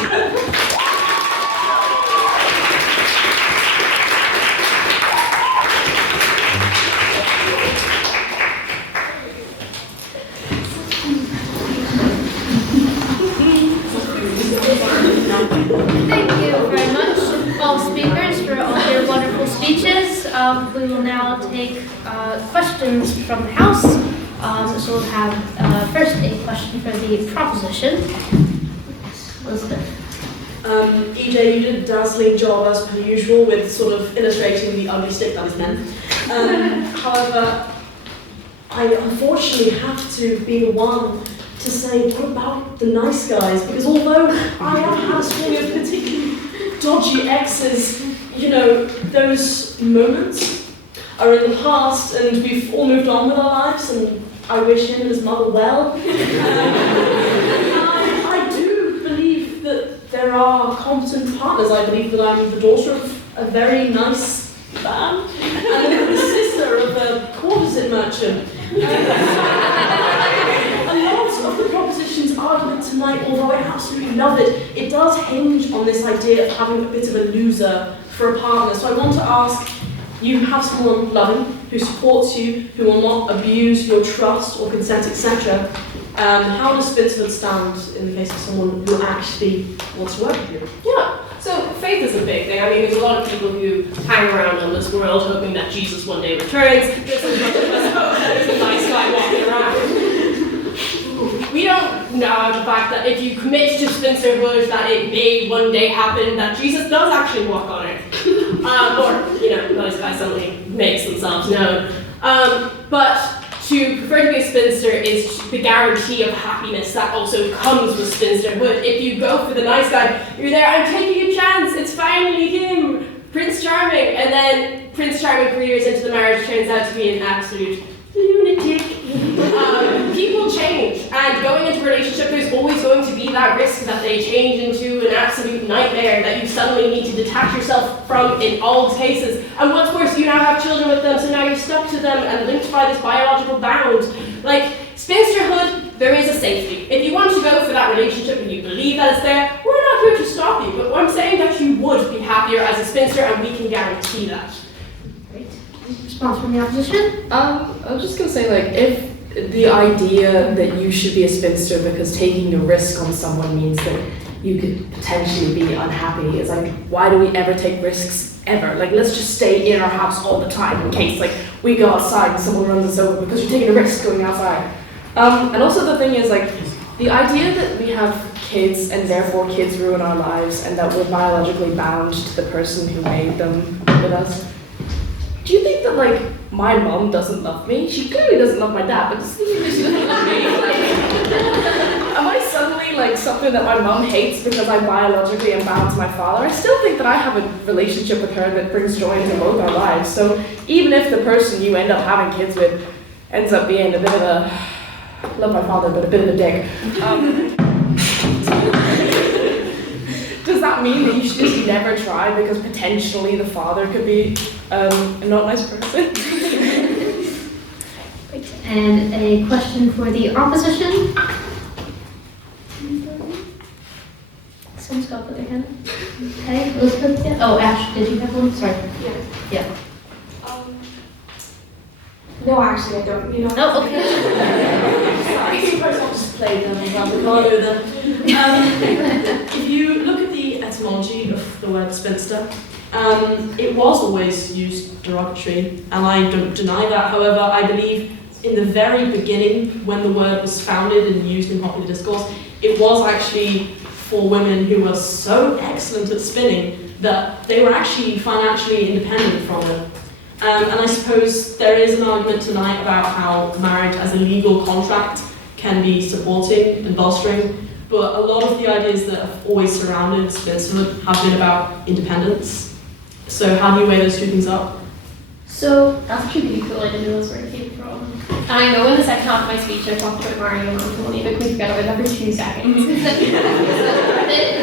we will now take questions from the House. So we'll have first a question for the proposition. Elizabeth. EJ, you did a dazzling job as per usual with sort of illustrating the ugly stick that is men. However, I unfortunately have to be the one to say, what about the nice guys? Because although I have had a string of particularly dodgy exes, you know, those moments are in the past and we've all moved on with our lives, and I wish him and his mother well. I do believe that there are competent partners. I believe that I'm the daughter of a very nice man and the sister of a courtesan merchant. A lot of the proposition's argument tonight, although I absolutely love it, it does hinge on this idea of having a bit of a loser for a partner. So I want to ask, you have someone loving, who supports you, who will not abuse your trust or consent, etc. How does Spinster stand in the case of someone who actually wants to work with you? Yeah, so faith is a big thing. I mean, there's a lot of people who hang around on this world hoping that Jesus one day returns. There's a bunch of us hope that there's a nice guy walking around. We don't know the fact that if you commit to Spinsterhood, that it may one day happen that Jesus does actually walk on earth. Or, you know, those guys suddenly makes themselves known. But to prefer to be a spinster is the guarantee of happiness that also comes with spinsterhood. If you go for the nice guy, you're there, I'm taking a chance, it's finally him, Prince Charming. And then Prince Charming 3 years into the marriage turns out to be an absolute lunatic. People change, and going into a relationship, there's always going to be that risk that they change into an absolute nightmare that you suddenly need to detach yourself from in all cases. And what's worse, you now have children with them, so now you're stuck to them and linked by this biological bound. Like, spinsterhood, there is a safety. If you want to go for that relationship and you believe that it's there, we're not here to stop you, but I'm saying that you would be happier as a spinster, and we can guarantee that. Response from the opposition? I was just gonna say, like, if the idea that you should be a spinster because taking a risk on someone means that you could potentially be unhappy, is like, why do we ever take risks ever? Like, let's just stay in our house all the time in case, like, we go outside and someone runs us over because you're taking a risk going outside. And also the thing is, like, the idea that we have kids and therefore kids ruin our lives and that we're biologically bound to the person who made them with us. Do you think that, like, my mom doesn't love me? She clearly doesn't love my dad, but doesn't mean that she doesn't love me. Like, am I suddenly, like, something that my mom hates because I biologically am bound to my father? I still think that I have a relationship with her that brings joy into both our lives. So even if the person you end up having kids with ends up being a bit of a, love my father, but a bit of a dick, does that mean that you should just never try because potentially the father could be a not nice person? And a question for the opposition. Someone's got to put their hand up. Okay, Elizabeth, yeah. Oh, Ash, did you have one? Sorry. Yeah. No, actually, I don't. You know. Oh, okay. Sorry, I'll just play them around the corner with them. If you look at the etymology of the word spinster, it was always used derogatory, and I don't deny that. However, I believe in the very beginning, when the word was founded and used in popular discourse, it was actually for women who were so excellent at spinning that they were actually financially independent from it. And I suppose there is an argument tonight about how marriage as a legal contract can be supporting and bolstering, but a lot of the ideas that have always surrounded spinsterhood have been about independence. So how do you weigh those two things up? So that's actually really cool. I didn't know that's where it came from. And I know in the second half of my speech I talked about Mario and Anthony, but we forget about it every 2 seconds. The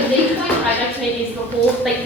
big point I'd like to make is the whole, like,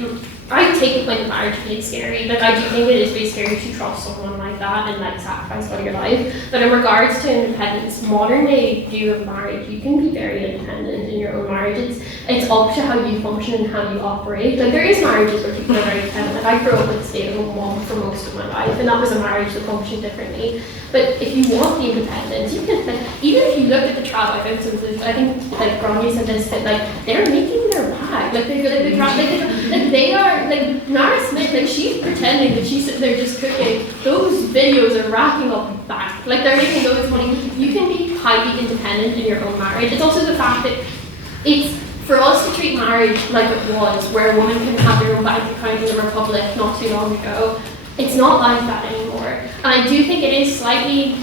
I take the point of marriage being scary. Like, I do think it is really scary to trust someone like that and, like, sacrifice all your life. But in regards to independence, modern day view of marriage, you can be very independent in your own marriage. It's up to how you function and how you operate. Like, there is marriages where people are very independent. Like, I grew up with a stay-at-home mom for most of my life, and that was a marriage that functioned differently. But if you want the independence, you can, like, even if you look at the trial life instances, I think, like, Gráinne said this, that, like, they're making their bag. Like, they are, like, Nara Smith it, like she's pretending that she's sitting there just cooking. Those videos are racking up back. Like they're making those money. You can be highly independent in your own marriage. It's also the fact that it's for us to treat marriage like it was, where a woman can have their own bank account in the Republic not too long ago. It's not like that anymore. And I do think it is slightly,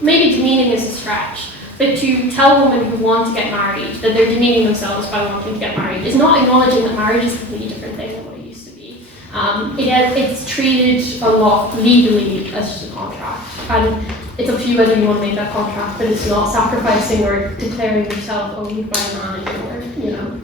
maybe demeaning is a stretch, but to tell women who want to get married that they're demeaning themselves by wanting to get married is not acknowledging that marriage is a completely different thing than what it used to be. It's treated a lot legally as just a contract. And it's up to you whether you want to make that contract, but it's not sacrificing or declaring yourself owned by a man anymore, you know.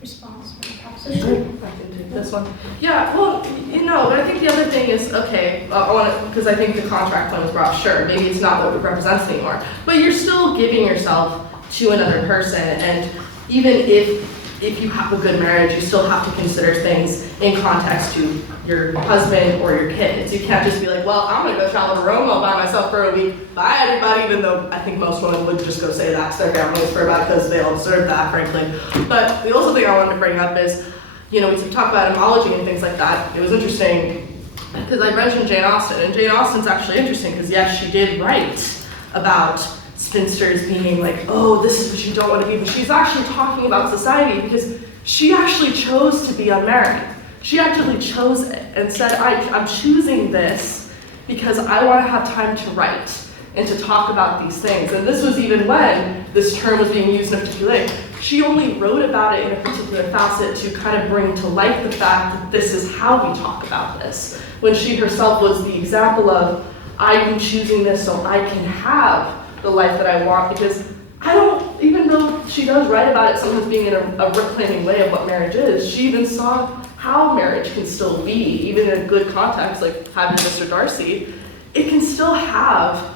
Response from the proposition. I can take this one. Yeah, well, but I think the other thing is, okay, because I think the contract one was brought up, sure, maybe it's not what it represents anymore, but you're still giving yourself to another person, and even if you have a good marriage, you still have to consider things in context to your husband or your kids. You can't just be like, well, I'm gonna go travel to Rome all by myself for a week. Bye, everybody, even though I think most women would just go say that to their families for about because they all deserve that, frankly. But the also thing I wanted to bring up is, we talk about etymology and things like that. It was interesting because I mentioned Jane Austen, and Jane Austen's actually interesting because yes, she did write about spinsters being like, oh, this is what you don't want to be, but she's actually talking about society because she actually chose to be unmarried. She actually chose it and said, I'm choosing this because I want to have time to write and to talk about these things. And this was even when this term was being used in a particular way. She only wrote about it in a particular facet to kind of bring to light the fact that this is how we talk about this. When she herself was the example of, I'm choosing this so I can have the life that I want, because I don't, even though she does write about it sometimes being in a reclaiming way of what marriage is, she even saw how marriage can still be, even in a good context, like having Mr. Darcy, it can still have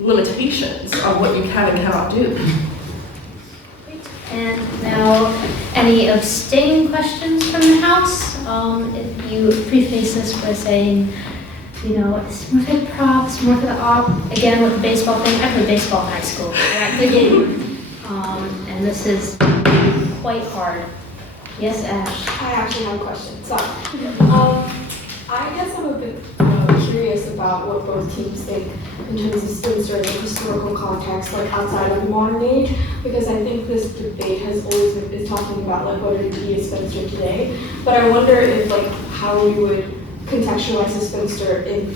limitations on what you can and cannot do. And now, any abstaining questions from the House? If you preface this by saying, it's more for the props, more for the op. Again, with the baseball thing, I played baseball in high school. We're at the game. And this is quite hard. Yes, Ash? I actually have a question. Sorry. I guess I'm a bit curious about what both teams think in terms of Spinster in the historical context, like outside of the modern age, because I think this debate has always been talking about like what it be a Spinster today. But I wonder if how we would contextualize a Spinster in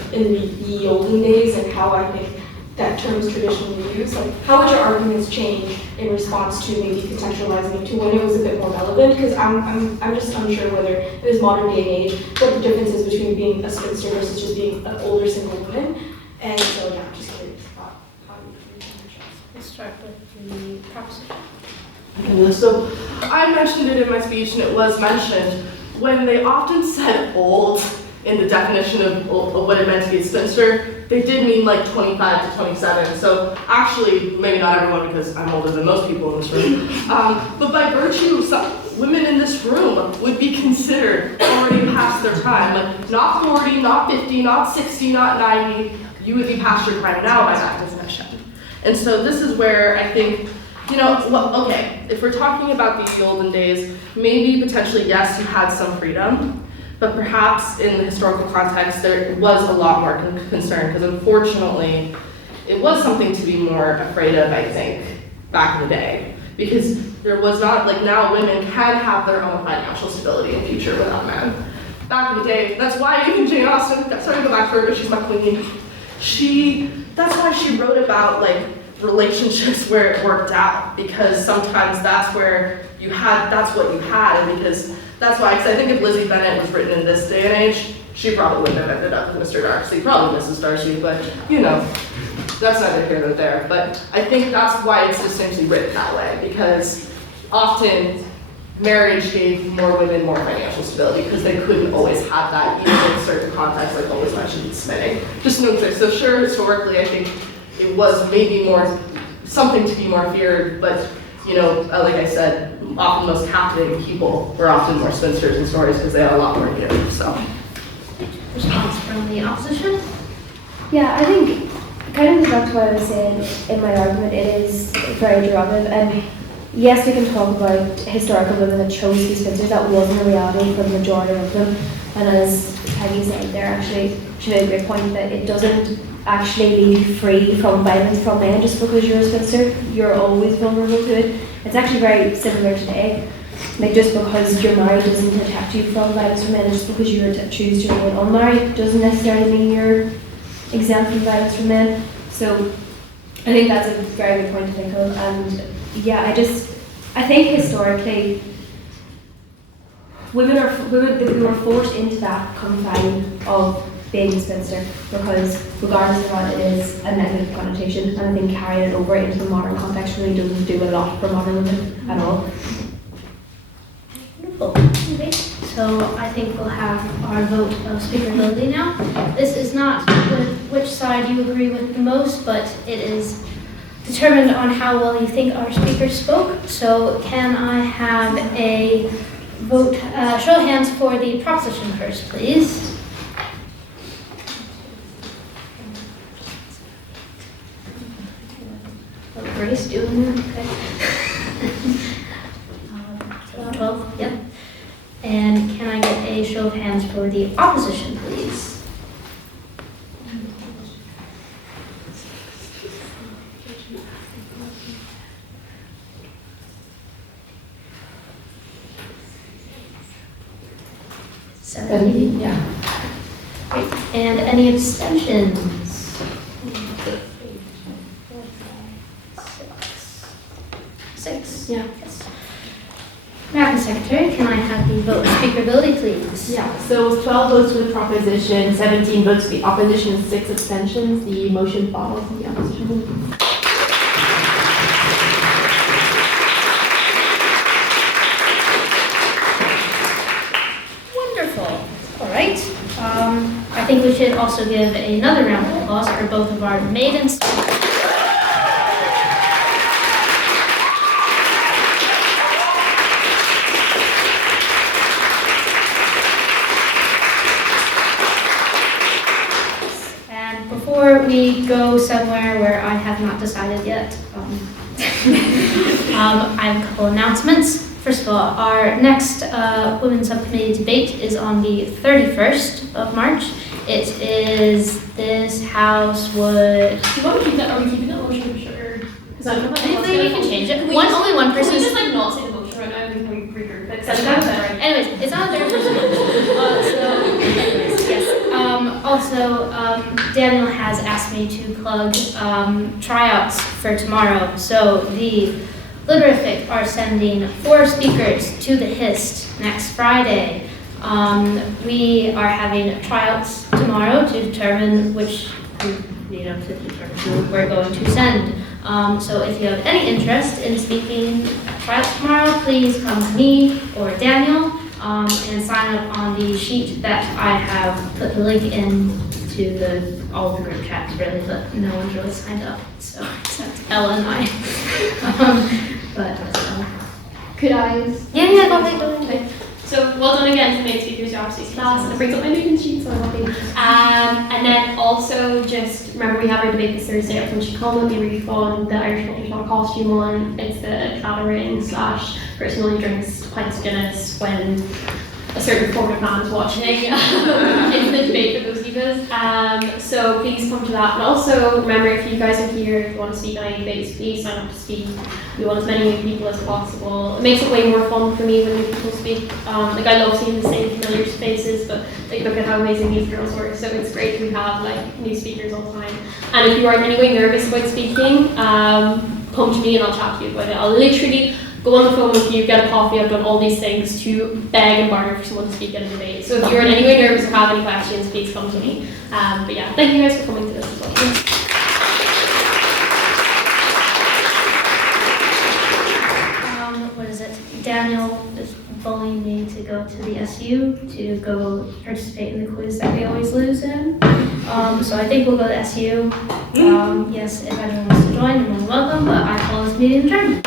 the olden days, and how I think that term is traditionally used. Like, how would your arguments change in response to maybe contextualizing it to when it was a bit more relevant? Because I'm just unsure whether in this modern day and age, what the difference is between being a Spinster versus just being an older single woman. And so, yeah, I'm just curious about how you contextualize. Let's start with the proposition. So I mentioned it in my speech, and it was mentioned when they often said old in the definition of what it meant to be a spinster, they did mean like 25 to 27. So actually, maybe not everyone because I'm older than most people in this room, but by virtue, some women in this room would be considered already past their prime. Like not 40, not 50, not 60, not 90. You would be past your prime now by that definition. And so this is where I think, okay, if we're talking about the olden days, maybe potentially yes, you had some freedom. But perhaps in the historical context, there was a lot more concern, because unfortunately, it was something to be more afraid of, I think, back in the day. Because there was not, like now women can have their own financial stability in the future without men. Back in the day, that's why even Jane Austen, sorry to go back to her, but she's my queen. That's why she wrote about like relationships where it worked out, because sometimes that's where that's what you had, and because that's why, because I think if Lizzie Bennet was written in this day and age, she probably wouldn't have ended up with Mr. Darcy, probably Mrs. Darcy, but that's neither here nor there. But I think that's why it's distinctly written that way, because often marriage gave more women more financial stability, because they couldn't always have that, even in certain contexts, like always mentioned spinning. Just note there. So sure, historically, I think it was maybe more something to be more feared, but like I said, often most captivating people were often more spinsters in stories because they had a lot more to give. So, response from the opposition? Yeah, I think kind of goes back to what I was saying in my argument. It is very derivative, and yes, we can talk about historical women that chose to be spinsters. That wasn't a reality for the majority of them. And as Peggy said there, actually, she made a great point that it doesn't actually leave you free from violence from men just because you're a spinster. You're always vulnerable to it. It's actually very similar today. Like, just because you're married doesn't protect you from violence from men. Just because you choose to remain unmarried doesn't necessarily mean you're exempt from violence from men. So I think that's a very good point to think of. And yeah, I think historically we were forced into that confine of being a spinster, because regardless of what it is a negative connotation, and I think carrying it over into the modern context really doesn't do a lot for modern women at all. Wonderful. Okay. So I think we'll have our vote of speakerability now. This is not which side you agree with the most, but it is determined on how well you think our speaker spoke. So can I have a vote, show of hands for the proposition first, please? Grace doing it, okay. 12, yep. And can I get a show of hands for the opposition, please? Seven. Yeah. Great. And any abstentions? Six. Yeah. Yes. Madam Secretary, can I have the vote of speakerability, please? Yeah, so with 12 votes for the proposition, 17 votes for the opposition, and 6 abstentions, the motion follows the opposition. Wonderful. All right. I think we should also give another round of applause for both of our maiden speakers. And before we go somewhere where I have not decided yet, I have a couple announcements. First of all, our next Women's Subcommittee debate is on the 31st of March. It is this house would... Do you want to keep that? Are we keeping that motion for sure? Because I don't know. Anything you can change it. Only one person. Can we just like not say the motion right now and we can regroup it? Anyways, it's on the 31st. Yes. Also, Daniel has asked me to plug tryouts for tomorrow. So the Litterific are sending 4 speakers to the HIST next Friday. We are having tryouts tomorrow to determine which, who we're going to send. So if you have any interest in speaking at tryouts tomorrow, please come to me or Daniel and sign up on the sheet that I have put the link in to all of the group chats, really, but no one's really signed up, so except Ella and I. Could I? Yeah, go ahead. So well done again to make speakers, you're absolutely class. It brings up my moving sheet, so I'm happy. And then also just remember we have our debate this Thursday at Punchy Common. It'll be really fun. The Irish Culture's not a costume one. It's the clattering / person only drinks pints of Guinness when a certain formative man is watching. It's the debate for those divas. So please come to that. And also remember, if you guys are here, if you want to speak on any debates, please sign up to speak. We want as many new people as possible. It makes it way more fun for me when new people speak. Like I love seeing the same familiar faces, but like look at how amazing these girls work. So it's great we have like new speakers all the time. And if you are in any way nervous about speaking, come to me and I'll chat to you about it. I'll literally go on the phone with you, get a coffee. I've done all these things to beg and barter for someone to speak at a debate. So if you're in any way nervous or have any questions, please come to me. But yeah, thank you guys for coming to this as well. What is it? Daniel is bullying me to go to the SU to go participate in the quiz that we always lose in. So I think we'll go to SU. Yes, if anyone wants to join, you're more than welcome, but I call this meeting adjourned.